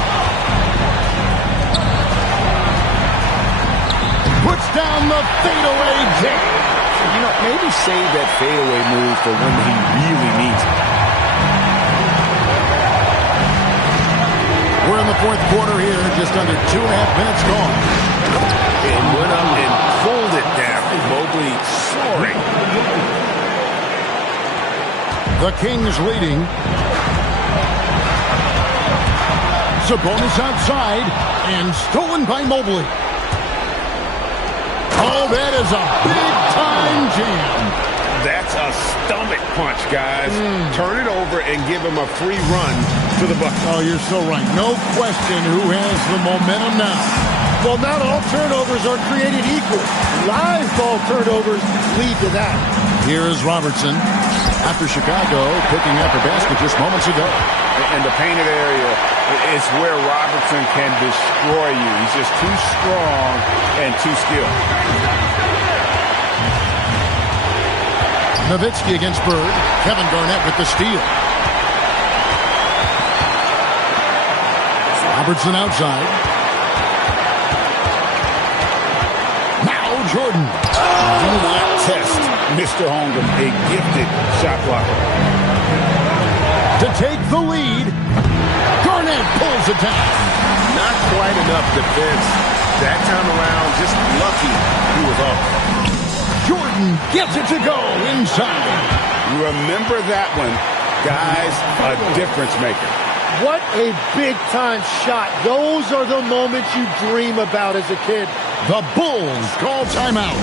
Puts down the fadeaway jam. You know, maybe save that fadeaway move for when he really needs it. We're in the fourth quarter here, just under 2.5 minutes gone. And went up and pulled it down. Mobley soaring. The Kings leading. Sabonis outside and stolen by Mobley. Oh, that is a big-time jam. That's a stomach punch, guys. Turn it over and give him a free run to the bucket. Oh, you're so right. No question who has the momentum now. Well, not all turnovers are created equal. Live ball turnovers lead to that. Here is Robertson after Chicago picking up a basket just moments ago. And the painted area is where Robertson can destroy you. He's just too strong and too skilled. Nowitzki against Bird. Kevin Garnett with the steal. Robertson outside. Now Jordan. Do not test Mr. Holmgren, a gifted shot blocker. To take the lead, Garnett pulls it down. Not quite enough defense. That time around, just lucky he was off. Jordan gets it to go inside. Remember that one. Guys, a difference maker. What a big-time shot. Those are the moments you dream about as a kid. The Bulls call timeout.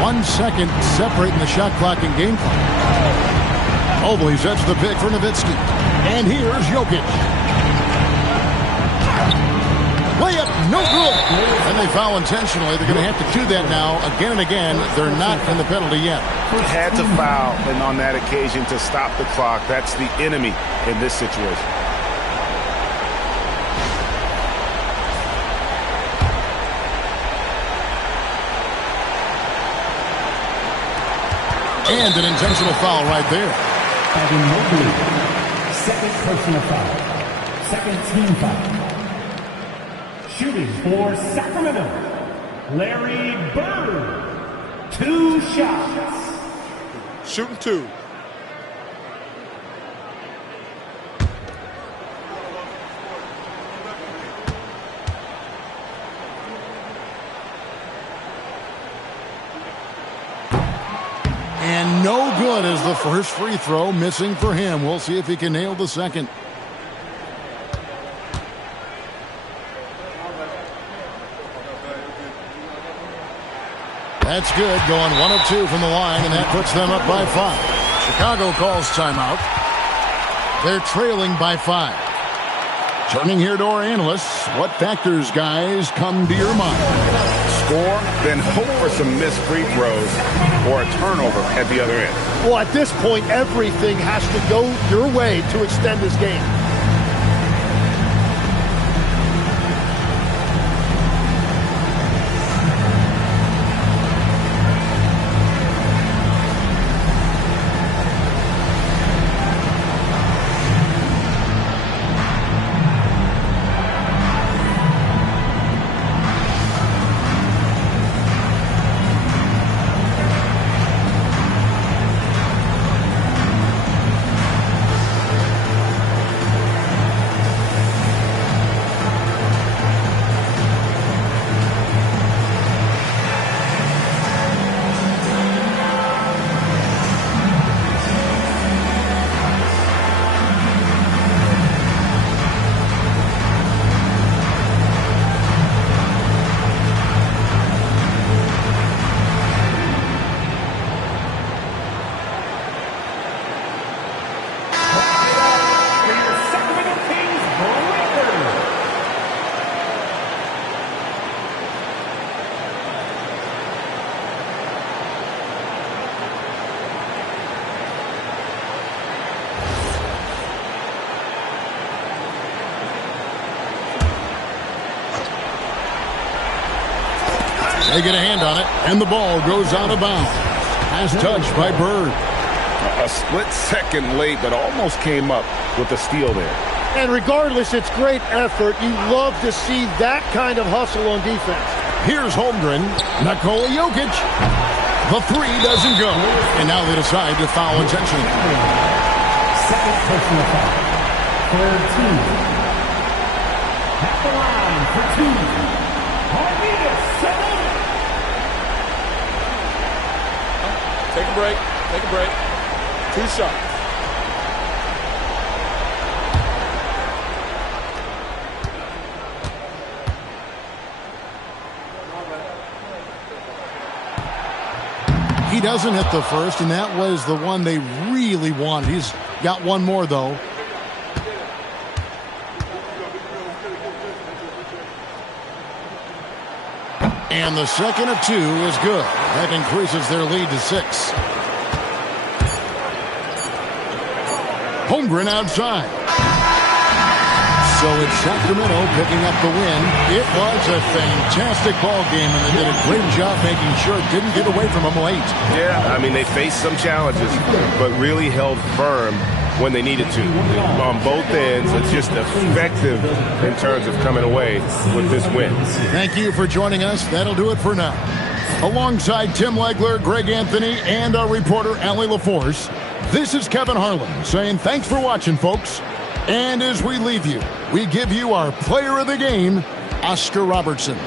One second separating the shot clock and game clock. Mobley sets the pick for Nowitzki. And here's Jokic. Layup, no good. And they foul intentionally. They're going to have to do that now again and again. They're not in the penalty yet. Had to foul, and on that occasion to stop the clock. That's the enemy in this situation. And an intentional foul right there. Evan Mobley, second personal foul. Second team foul. Shooting for Sacramento, Larry Bird. 2 shots. Shooting 2. And no good as the first free throw missing for him. We'll see if he can nail the second. That's good, going 1 of 2 from the line, and that puts them up by 5. Chicago calls timeout. They're trailing by 5. Turning here to our analysts, what factors, guys, come to your mind? Score, then hope for some missed free throws or a turnover at the other end. Well, at this point, everything has to go your way to extend this game. They get a hand on it, and the ball goes out of bounds. Pass touched by Bird. A split second late, but almost came up with a steal there. And regardless, it's great effort. You love to see that kind of hustle on defense. Here's Holmgren. Nikola Jokic. The three doesn't go. And now they decide to foul intentionally. Second personal foul. Third team. At the line for two. Arvidas, 7. Take a break. Take a break. 2 shots. He doesn't hit the first, and that was the one they really wanted. He's got one more, though. And the second of 2 is good. That increases their lead to 6. Holmgren outside. So it's Sacramento picking up the win. It was a fantastic ball game, and they did a great job making sure it didn't get away from them late. Yeah, I mean, they faced some challenges, but really held firm when they needed to. On both ends, it's just effective in terms of coming away with this win. Thank you for joining us. That'll do it for now. Alongside Tim Legler, Greg Anthony, and our reporter, Allie LaForce, this is Kevin Harlan saying thanks for watching, folks. And as we leave you, we give you our player of the game, Oscar Robertson.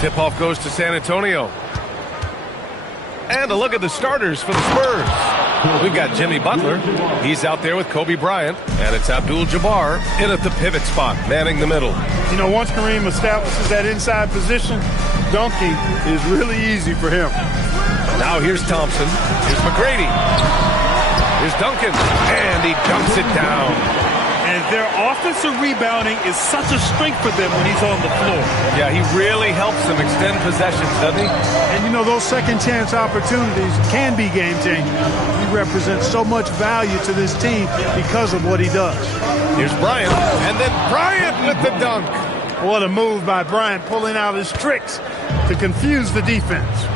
Tip-off goes to San Antonio. And a look at the starters for the Spurs. We've got Jimmy Butler. He's out there with Kobe Bryant. And it's Abdul-Jabbar in at the pivot spot, manning the middle. You know, once Kareem establishes that inside position, dunking is really easy for him. Now here's Thompson. Here's McGrady. Here's Duncan. And he dunks it down. And their offensive rebounding is such a strength for them when he's on the floor. Yeah, he really helps them extend possessions, doesn't he? And, you know, those second chance opportunities can be game-changing. He represents so much value to this team because of what he does. Here's Bryant. And then Bryant with the dunk. What a move by Bryant, pulling out his tricks to confuse the defense.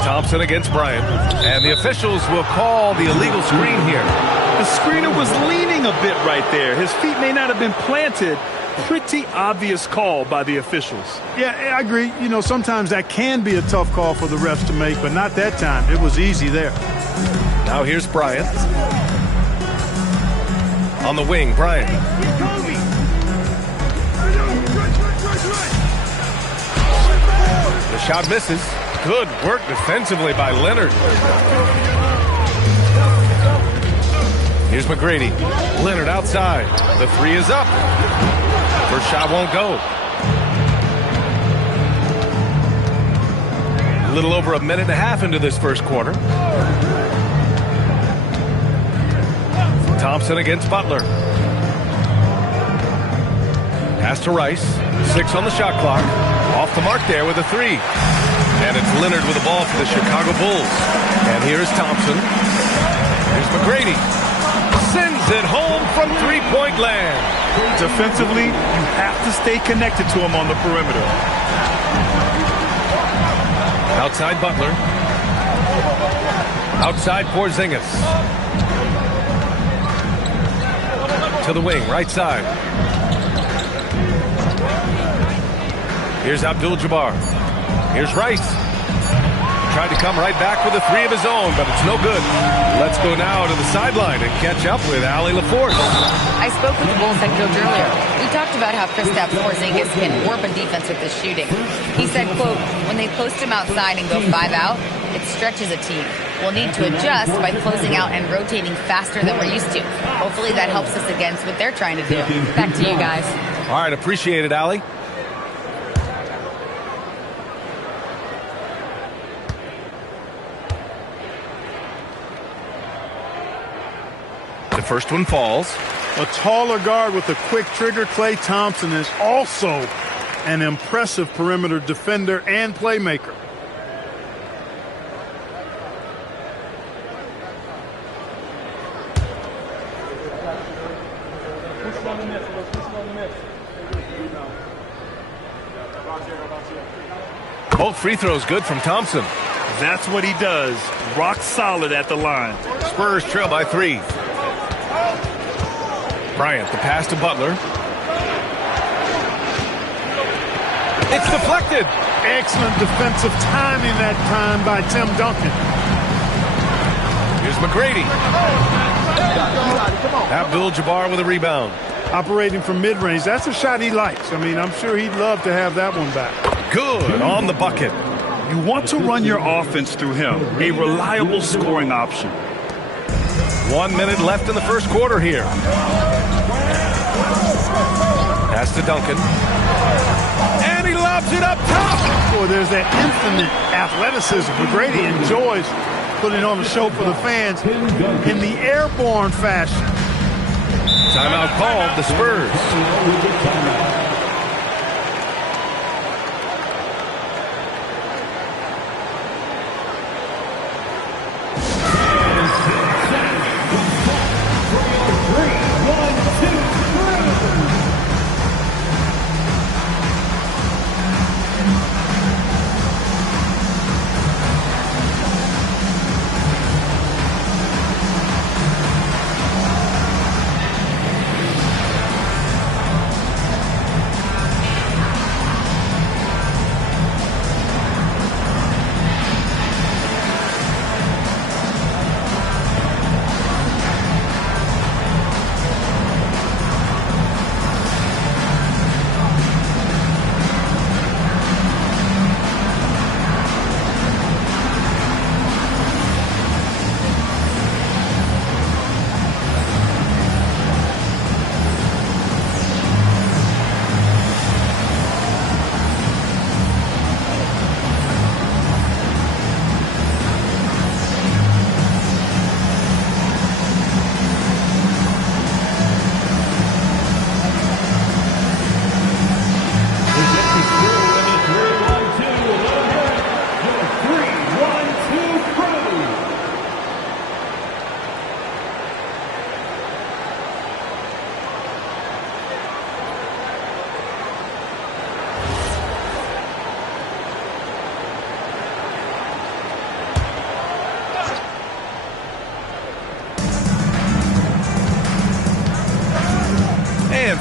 Thompson against Bryant. And the officials will call the illegal screen here. The screener was leaning a bit right there. His feet may not have been planted. Pretty obvious call by the officials. Yeah, I agree. You know, sometimes that can be a tough call for the refs to make, but not that time. It was easy there. Now here's Bryant. On the wing, Bryant. The shot misses. Good work defensively by Leonard. Here's McGrady. Leonard outside. The three is up. First shot won't go. A little over a minute and a half into this first quarter. Thompson against Butler. Pass to Rice. 6 on the shot clock. Off the mark there with a three. And it's Leonard with the ball for the Chicago Bulls. And here's Thompson. Here's McGrady. Sends it home from three-point land. Defensively, you have to stay connected to him on the perimeter. Outside Butler. Outside Porzingis. To the wing, right side. Here's Abdul-Jabbar. Here's Rice. Tried to come right back with a three of his own, but it's no good. Let's go now to the sideline and catch up with Allie LaForce. I spoke with the Bulls head coach earlier. We talked about how Kristaps Porzingis can warp a defense with his shooting. He said, quote, when they post him outside and go 5 out, it stretches a team. We'll need to adjust by closing out and rotating faster than we're used to. Hopefully that helps us against what they're trying to do. Back to you guys. All right, appreciate it, Allie. The first one falls. A taller guard with a quick trigger, Klay Thompson, is also an impressive perimeter defender and playmaker. Both free throws good from Thompson. That's what he does. Rock solid at the line. Spurs trail by 3. Bryant, the pass to Butler. It's deflected. Excellent defensive timing that time by Tim Duncan. Here's McGrady. Abdul-Jabbar with a rebound. Operating from mid-range. That's a shot he likes. I mean, I'm sure he'd love to have that one back. Good on the bucket. You want to run your offense through him. A reliable scoring option. 1 minute left in the first quarter here. Pass to Duncan. And he lobs it up top. Boy, there's that infinite athleticism. McGrady enjoys putting on a show for the fans in the airborne fashion. Timeout called, the Spurs.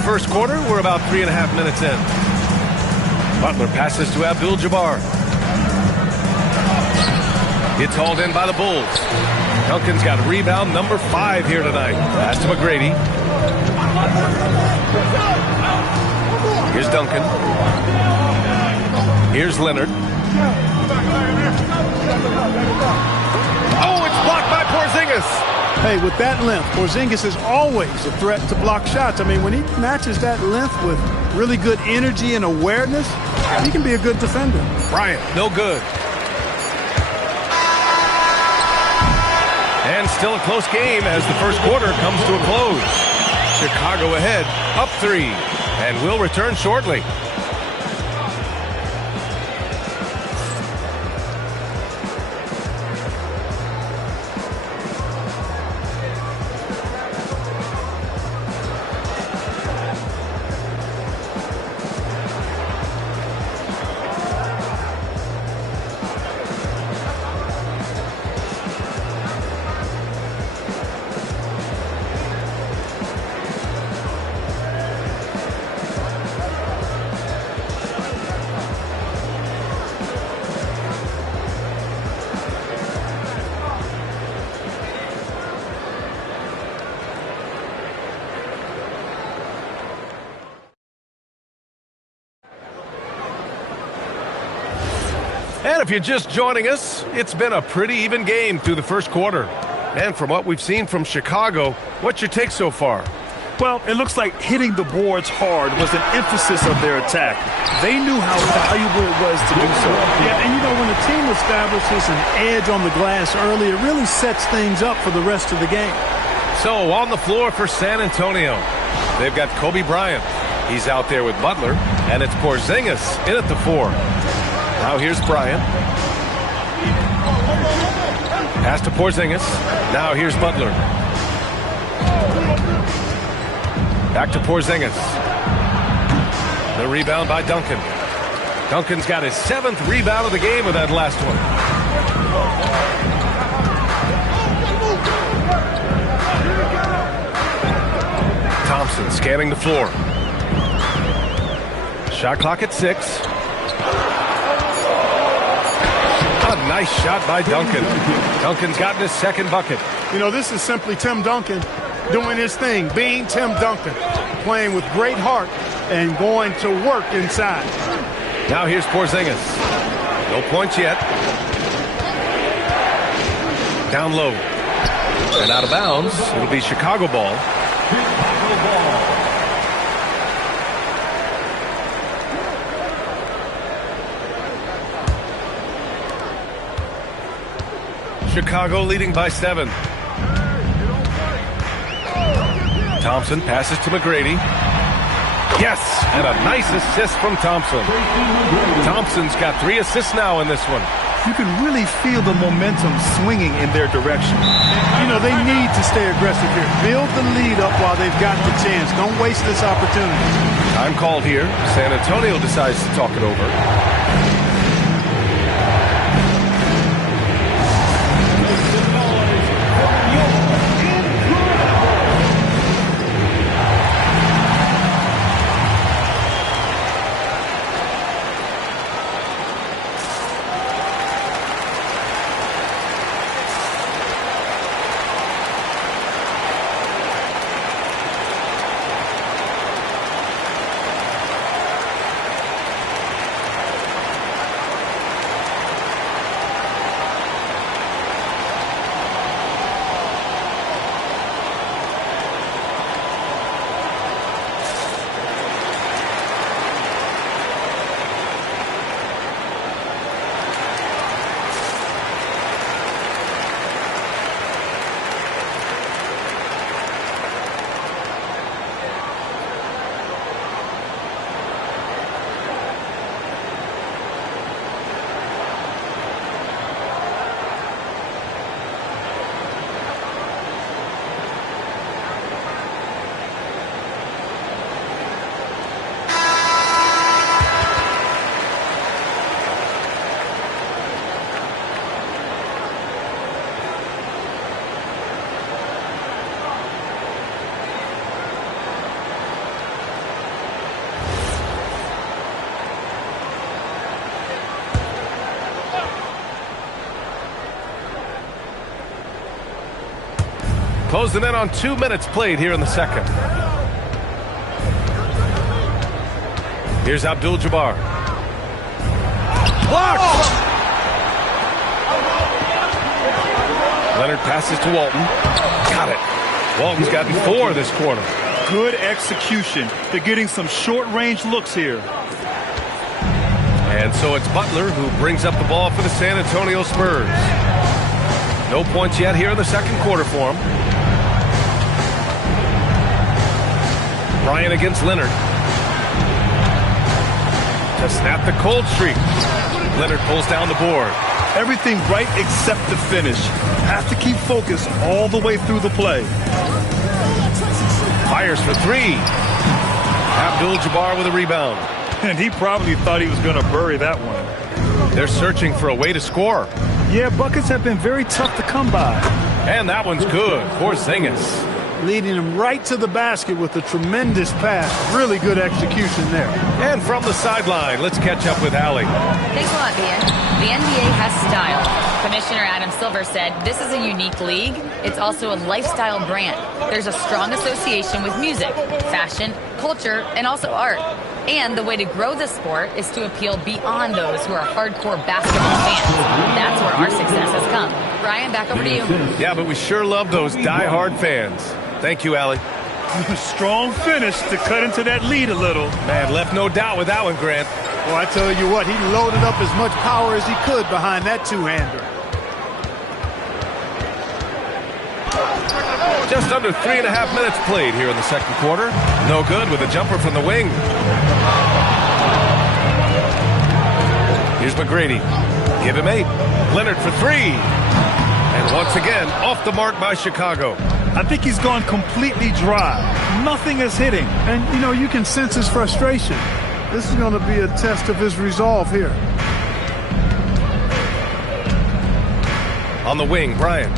first quarter. We're about 3.5 minutes in. Butler passes to Abdul-Jabbar. It's hauled in by the Bulls. Duncan's got rebound number 5 here tonight. Pass to McGrady. Here's Duncan. Here's Leonard. Oh, it's blocked by Porzingis. Hey, with that length, Porzingis is always a threat to block shots. I mean, when he matches that length with really good energy and awareness, he can be a good defender. Bryant, no good. And still a close game as the first quarter comes to a close. Chicago ahead, up 3, and will return shortly. And if you're just joining us, it's been a pretty even game through the first quarter. And from what we've seen from Chicago, what's your take so far? Well, it looks like hitting the boards hard was an emphasis of their attack. They knew how valuable it was to do so. Yeah, and you know, when a team establishes an edge on the glass early, it really sets things up for the rest of the game. So on the floor for San Antonio, they've got Kobe Bryant. He's out there with Butler, and it's Porzingis in at the 4. Now here's Bryant. Pass to Porzingis. Now here's Butler. Back to Porzingis. The rebound by Duncan. Duncan's got his 7th rebound of the game with that last one. Thompson scanning the floor. Shot clock at 6. A nice shot by Duncan. Duncan's gotten his 2nd bucket. You know, this is simply Tim Duncan doing his thing, being Tim Duncan, playing with great heart and going to work inside. Now here's Porzingis. No points yet. Down low. And out of bounds. It'll be Chicago ball. Chicago leading by 7. Thompson passes to McGrady. Yes, and a nice assist from Thompson. Thompson's got 3 assists now in this one. You can really feel the momentum swinging in their direction. You know, they need to stay aggressive here. Build the lead up while they've got the chance. Don't waste this opportunity. Time called here. San Antonio decides to talk it over. Closing in on 2 minutes played here in the second. Here's Abdul-Jabbar. Blocked! Leonard passes to Walton. Got it. Walton's gotten 4 this quarter. Good execution. They're getting some short-range looks here. And so it's Butler who brings up the ball for the San Antonio Spurs. No points yet here in the second quarter for him. Bryant against Leonard. To snap the cold streak. Leonard pulls down the board. Everything right except the finish. Have to keep focus all the way through the play. Fires for 3. Abdul-Jabbar with a rebound. And he probably thought he was going to bury that one. They're searching for a way to score. Yeah, buckets have been very tough to come by. And that one's good for Porzingis. Leading him right to the basket with a tremendous pass. Really good execution there. And from the sideline, let's catch up with Allie. Thanks a lot, Ian. The NBA has style. Commissioner Adam Silver said this is a unique league. It's also a lifestyle brand. There's a strong association with music, fashion, culture, and also art. And the way to grow the sport is to appeal beyond those who are hardcore basketball fans. That's where our success has come. Brian, back over to you. Yeah, but we sure love those die-hard fans. Thank you, Allie. Strong finish to cut into that lead a little. Man, left no doubt with that one, Grant. Well, I tell you what, he loaded up as much power as he could behind that two-hander. Just under 3.5 minutes played here in the second quarter. No good with a jumper from the wing. Here's McGrady. Give him 8. Leonard for 3. And once again, off the mark by Chicago. I think he's gone completely dry. Nothing is hitting. And, you know, you can sense his frustration. This is going to be a test of his resolve here. On the wing, Bryant.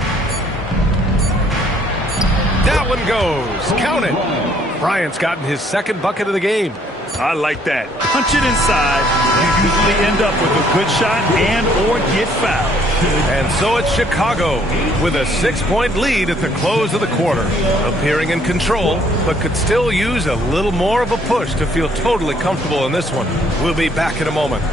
That one goes. Count it. Bryant's gotten his second bucket of the game. I like that. Punch it inside. You usually end up with a good shot and or get fouled. And so it's Chicago with a 6-point lead at the close of the quarter. Appearing in control, but could still use a little more of a push to feel totally comfortable in this one. We'll be back in a moment.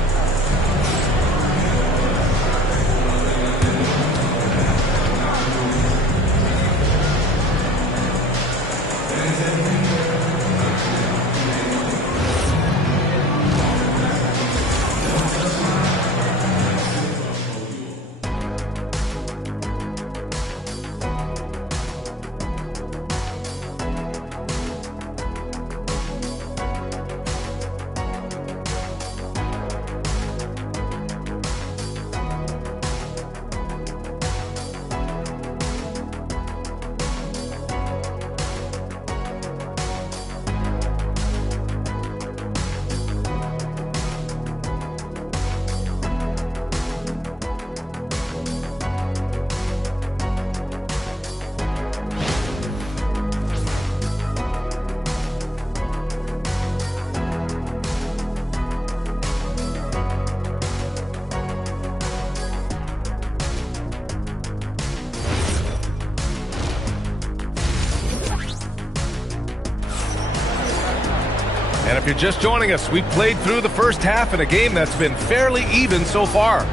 And if you're just joining us, we played through the first half in a game that's been fairly even so far.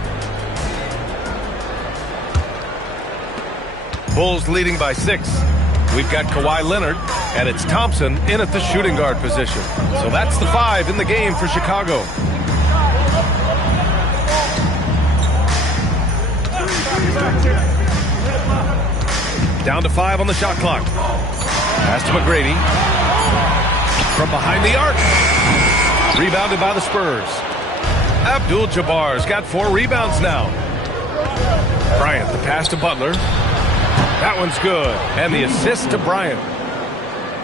Bulls leading by 6. We've got Kawhi Leonard, and it's Thompson in at the shooting guard position. So that's the 5 in the game for Chicago. Down to 5 on the shot clock. Pass to McGrady. From behind the arc. Rebounded by the Spurs. Abdul-Jabbar's got 4 rebounds now. Bryant, the pass to Butler. That one's good. And the assist to Bryant.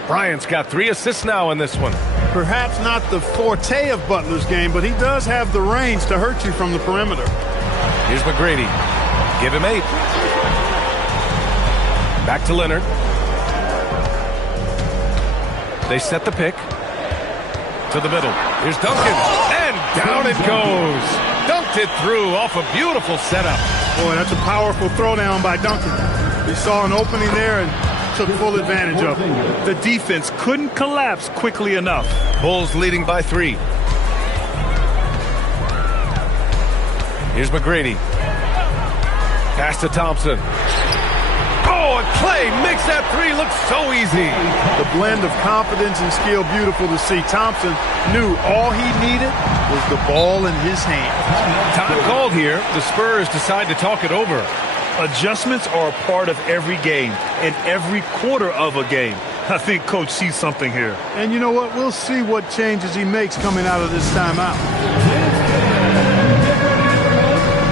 Bryant's got 3 assists now in this one. Perhaps not the forte of Butler's game, but he does have the range to hurt you from the perimeter. Here's McGrady. Give him 8. Back to Leonard. They set the pick. To the middle. Here's Duncan. And down it goes. Dunked it through off a beautiful setup. Boy, that's a powerful throwdown by Duncan. He saw an opening there and took full advantage of it. The defense couldn't collapse quickly enough. Bulls leading by 3. Here's McGrady. Pass to Thompson. Oh, and Clay makes that 3 look so easy. The blend of confidence and skill, beautiful to see. Thompson knew all he needed was the ball in his hand. Time called here. The Spurs decide to talk it over. Adjustments are a part of every game and every quarter of a game. I think Coach sees something here. And you know what? We'll see what changes he makes coming out of this timeout.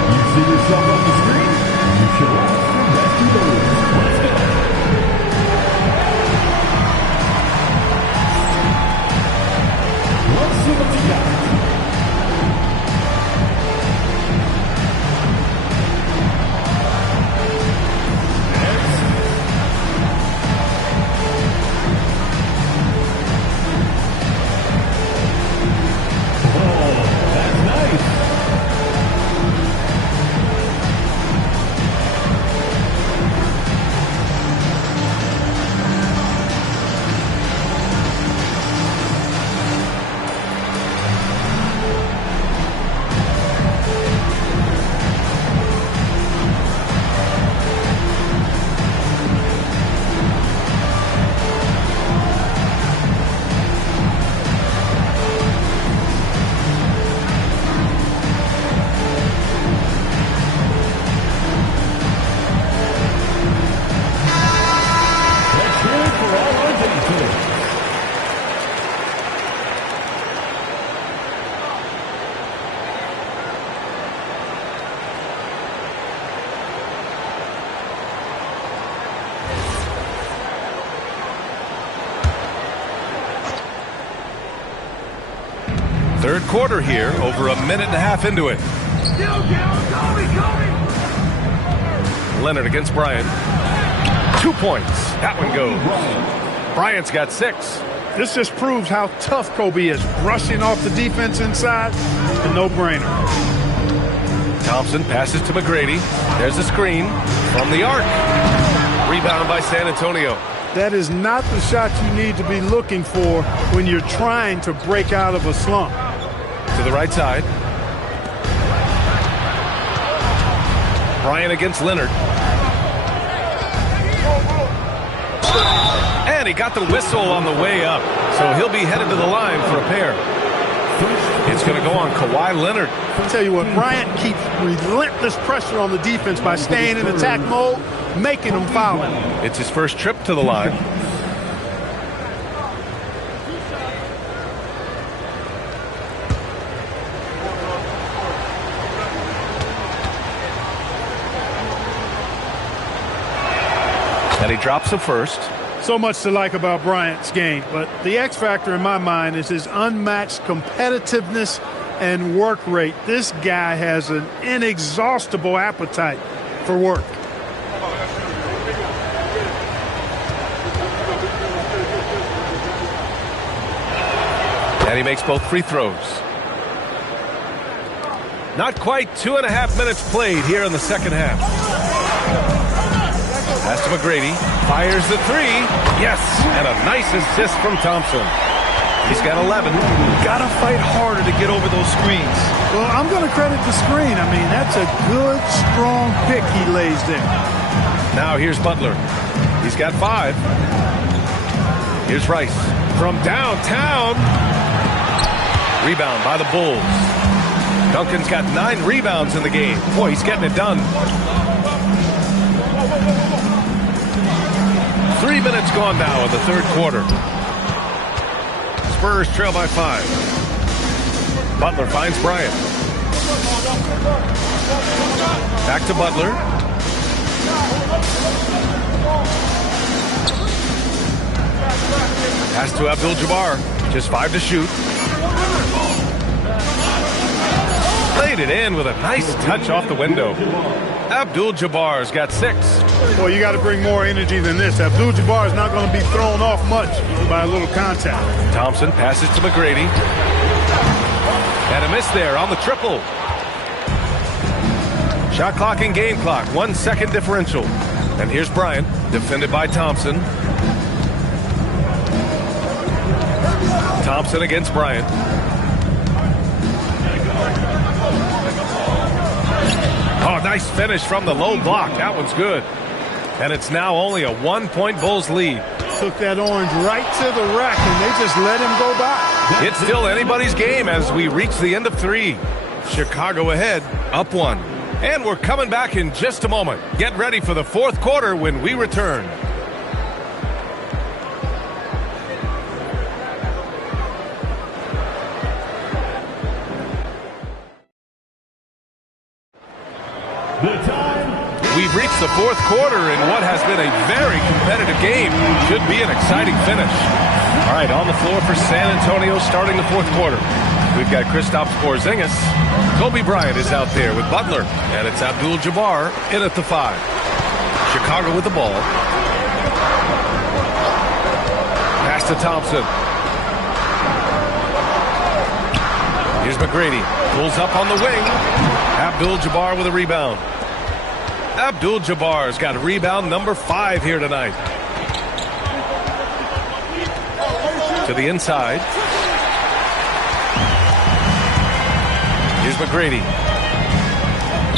You see yourself on the screen? You should watch the best of those. Let's go. Let's see what you got. Third quarter here, over a minute and a half into it. Leonard against Bryant. 2 points. That one goes. Bryant's got 6. This just proves how tough Kobe is. Rushing off the defense inside, a no-brainer. Thompson passes to McGrady. There's a screen from the arc. Rebound by San Antonio. That is not the shot you need to be looking for when you're trying to break out of a slump. To the right side. Bryant against Leonard. And he got the whistle on the way up. So he'll be headed to the line for a pair. It's going to go on Kawhi Leonard. I'll tell you what, Bryant keeps relentless pressure on the defense by staying in attack mode, making them foul him. It's his first trip to the line. And he drops the first. So much to like about Bryant's game, but the X factor in my mind is his unmatched competitiveness and work rate. This guy has an inexhaustible appetite for work. And he makes both free throws. Not quite 2.5 minutes played here in the second half. Pass to McGrady. Fires the 3. Yes, and a nice assist from Thompson. He's got 11. Got to fight harder to get over those screens. Well, I'm going to credit the screen. I mean, that's a good, strong pick he lays there. Now here's Butler. He's got 5. Here's Rice. From downtown. Rebound by the Bulls. Duncan's got 9 rebounds in the game. Boy, he's getting it done. 3 minutes gone now in the third quarter. Spurs trail by 5. Butler finds Bryant. Back to Butler. Pass to Abdul-Jabbar. Just 5 to shoot. Played it in with a nice touch off the window. Abdul-Jabbar's got 6. Well, you got to bring more energy than this. Abdul-Jabbar is not going to be thrown off much by a little contact. Thompson passes to McGrady. And a miss there on the triple. Shot clock and game clock. 1 second differential. And here's Bryant, defended by Thompson. Thompson against Bryant. Oh, nice finish from the low block. That one's good. And it's now only a 1-point Bulls lead. Took that orange right to the rack, and they just let him go by. It's still anybody's game as we reach the end of 3. Chicago ahead, up 1. And we're coming back in just a moment. Get ready for the 4th quarter when we return. We've reached the 4th quarter in what has been a very competitive game. Should be an exciting finish. All right, on the floor for San Antonio starting the 4th quarter. We've got Kristaps Porzingis. Kobe Bryant is out there with Butler. And it's Abdul-Jabbar in at the 5. Chicago with the ball. Pass to Thompson. Here's McGrady. Pulls up on the wing. Abdul-Jabbar with a rebound. Abdul-Jabbar's got rebound number 5 here tonight. To the inside. Here's McGrady.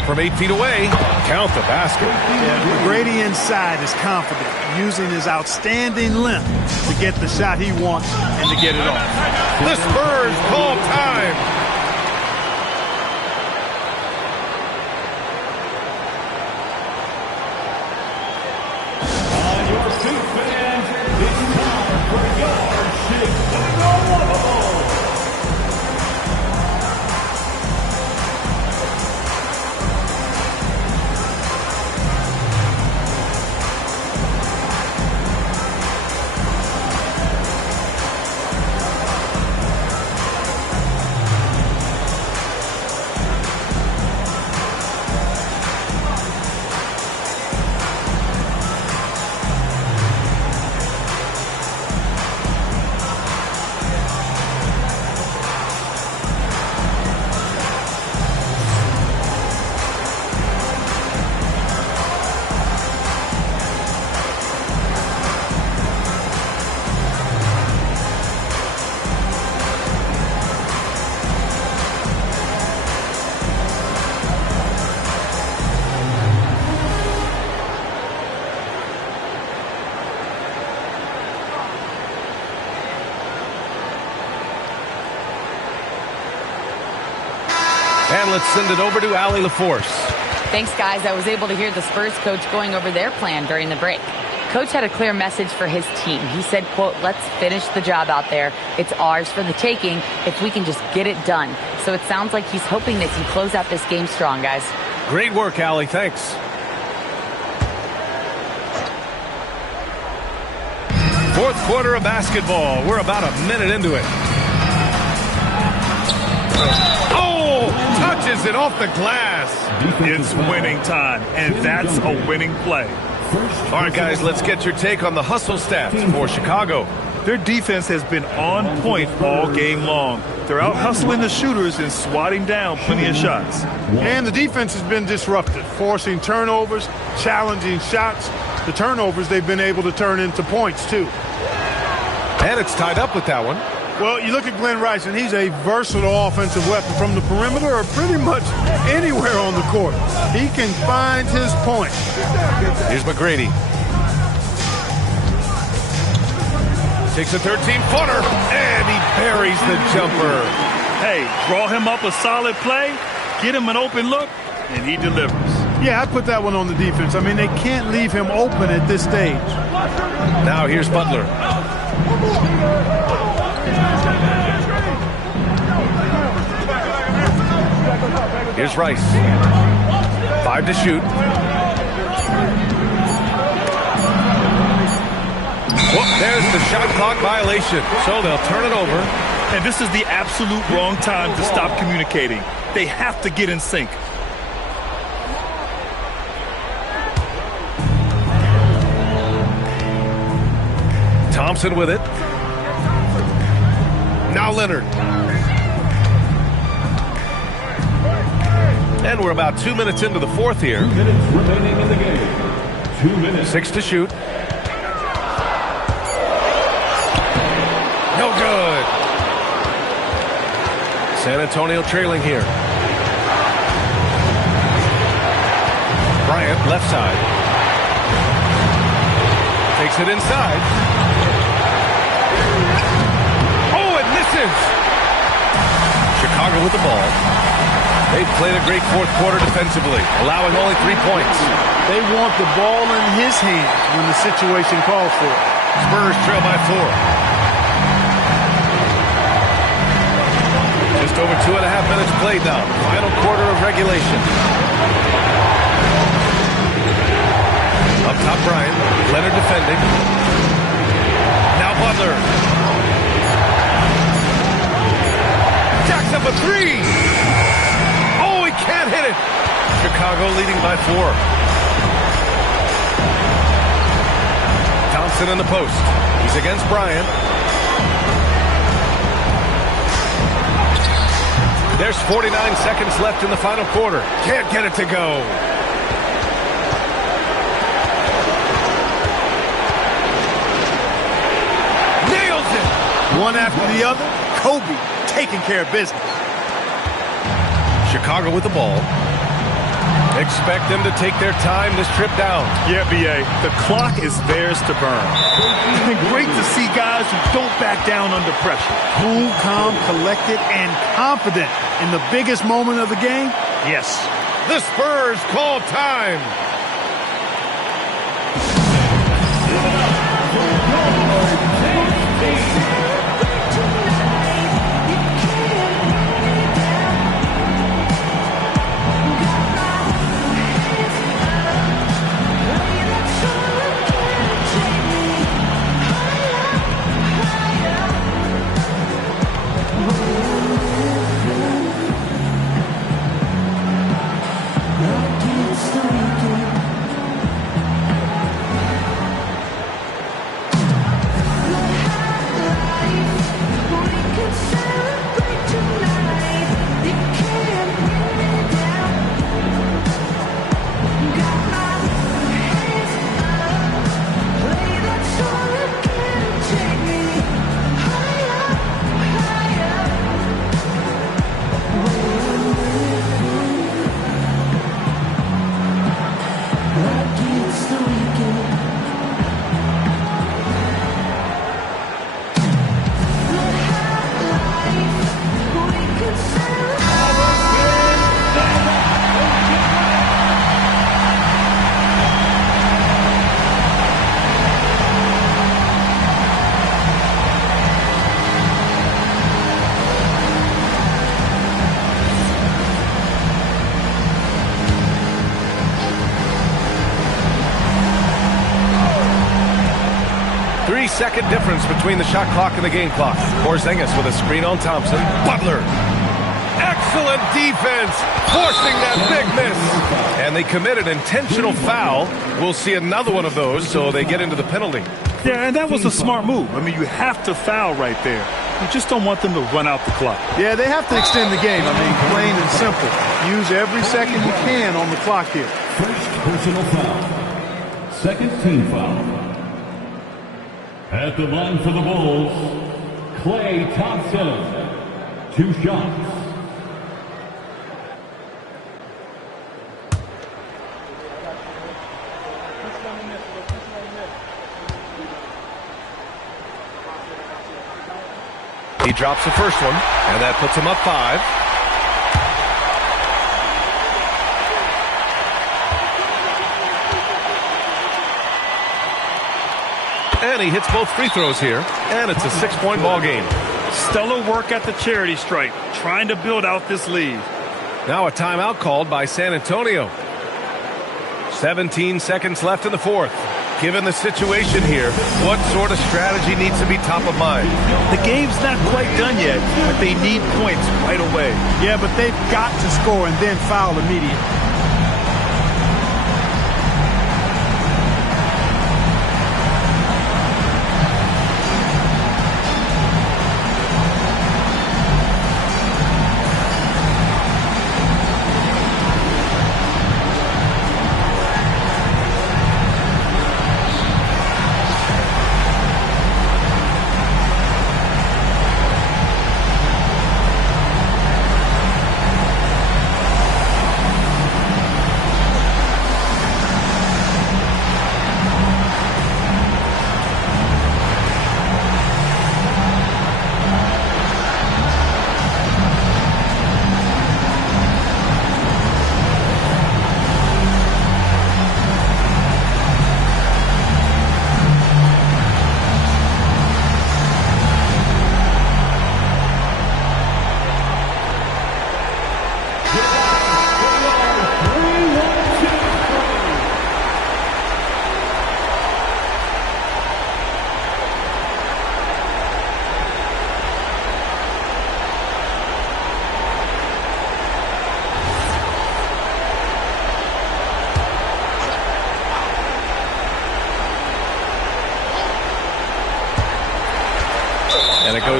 From 8 feet away. Count the basket. Yeah, McGrady inside is confident, using his outstanding length to get the shot he wants and to get it off. The Spurs call time. And let's send it over to Allie LaForce. Thanks, guys. I was able to hear the Spurs coach going over their plan during the break. Coach had a clear message for his team. He said, quote, let's finish the job out there. It's ours for the taking if we can just get it done. So it sounds like he's hoping they can close out this game strong, guys. Great work, Allie. Thanks. Fourth quarter of basketball. We're about a minute into it. Oh, touches it off the glass. It's winning time, and that's a winning play. All right, guys, let's get your take on the hustle stats for Chicago. Their defense has been on point all game long. They're out hustling the shooters and swatting down plenty of shots. And the defense has been disruptive, forcing turnovers, challenging shots. The turnovers they've been able to turn into points, too. And it's tied up with that one. Well, you look at Glenn Rice, and he's a versatile offensive weapon from the perimeter or pretty much anywhere on the court. He can find his point. Here's McGrady. Takes a 13-footer, and he buries the jumper. Hey, draw him up a solid play, get him an open look, and he delivers. Yeah, I'd put that one on the defense. I mean, they can't leave him open at this stage. Now here's Butler. Here's Rice. 5 to shoot. Whoop, there's the shot clock violation. So they'll turn it over. And this is the absolute wrong time to stop communicating. They have to get in sync. Thompson with it. Now Leonard. And we're about 2 minutes into the fourth here. 2 minutes remaining in the game. 2 minutes. 6 to shoot. No good. San Antonio trailing here. Bryant, left side. Takes it inside. Oh, it misses! Chicago with the ball. They've played a great fourth quarter defensively, allowing only 3 points. They want the ball in his hands when the situation calls for it. Spurs trail by 4. Just over 2.5 minutes played now. Final quarter of regulation. Up top, Bryant. Leonard defending. Now Butler. Jacks up a 3. Oh, he can't hit it. Chicago leading by 4. Thompson in the post. He's against Bryant. There's 49 seconds left in the final quarter. Can't get it to go. Nails it. One after the other, Kobe taking care of business. Chicago with the ball. Expect them to take their time this trip down. Yeah, B.A., the clock is theirs to burn. It's been great to see guys who don't back down under pressure. Cool, calm, collected, and confident in the biggest moment of the game. Yes. The Spurs call time. Second difference between the shot clock and the game clock. Porzingis with a screen on Thompson. Butler. Excellent defense, forcing that big miss. And they committed intentional foul. We'll see another one of those, so they get into the penalty. Yeah, and that was a smart move. I mean, you have to foul right there. You just don't want them to run out the clock. Yeah, they have to extend the game. I mean, plain and simple. Use every second you can on the clock here. First personal foul. Second team foul. At the line for the Bulls, Klay Thompson. 2 shots. He drops the first one, and that puts him up 5. And he hits both free throws here, and it's a 6-point ball game. Stellar work at the charity stripe, trying to build out this lead. Now a timeout called by San Antonio. 17 seconds left in the fourth. Given the situation here, what sort of strategy needs to be top of mind? The game's not quite done yet, but they need points right away. Yeah, but they've got to score and then foul immediately.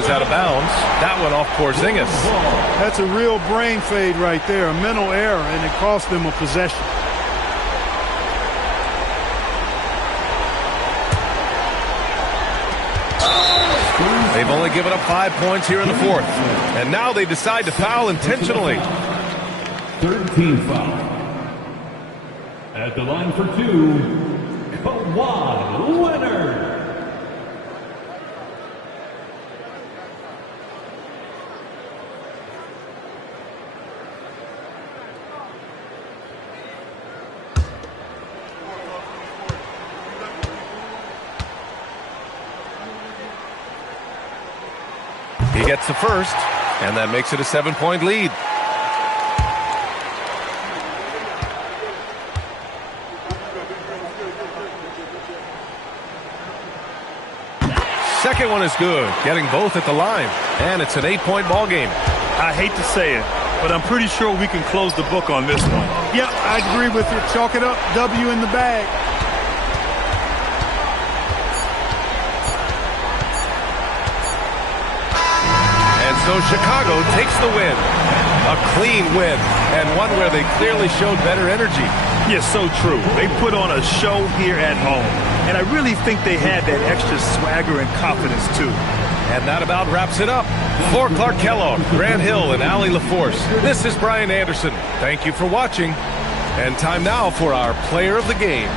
is out of bounds. That one off Porzingis. That's a real brain fade right there, a mental error, and it cost them a possession. They've only given up 5 points here in the fourth. And now they decide to foul intentionally. Third team foul. At the line for 2, Kawhi Leonard. He gets the first, and that makes it a 7-point lead. Second one is good, getting both at the line, and it's an 8-point ball game. I hate to say it, but I'm pretty sure we can close the book on this one. Yep, I agree with you. Chalk it up. W in the bag. So Chicago takes the win. A clean win, and one where they clearly showed better energy. Yes, so true. They put on a show here at home, and I really think they had that extra swagger and confidence, too. And that about wraps it up. For Clark Kellogg, Grant Hill, and Allie LaForce, this is Brian Anderson. Thank you for watching. And time now for our player of the game.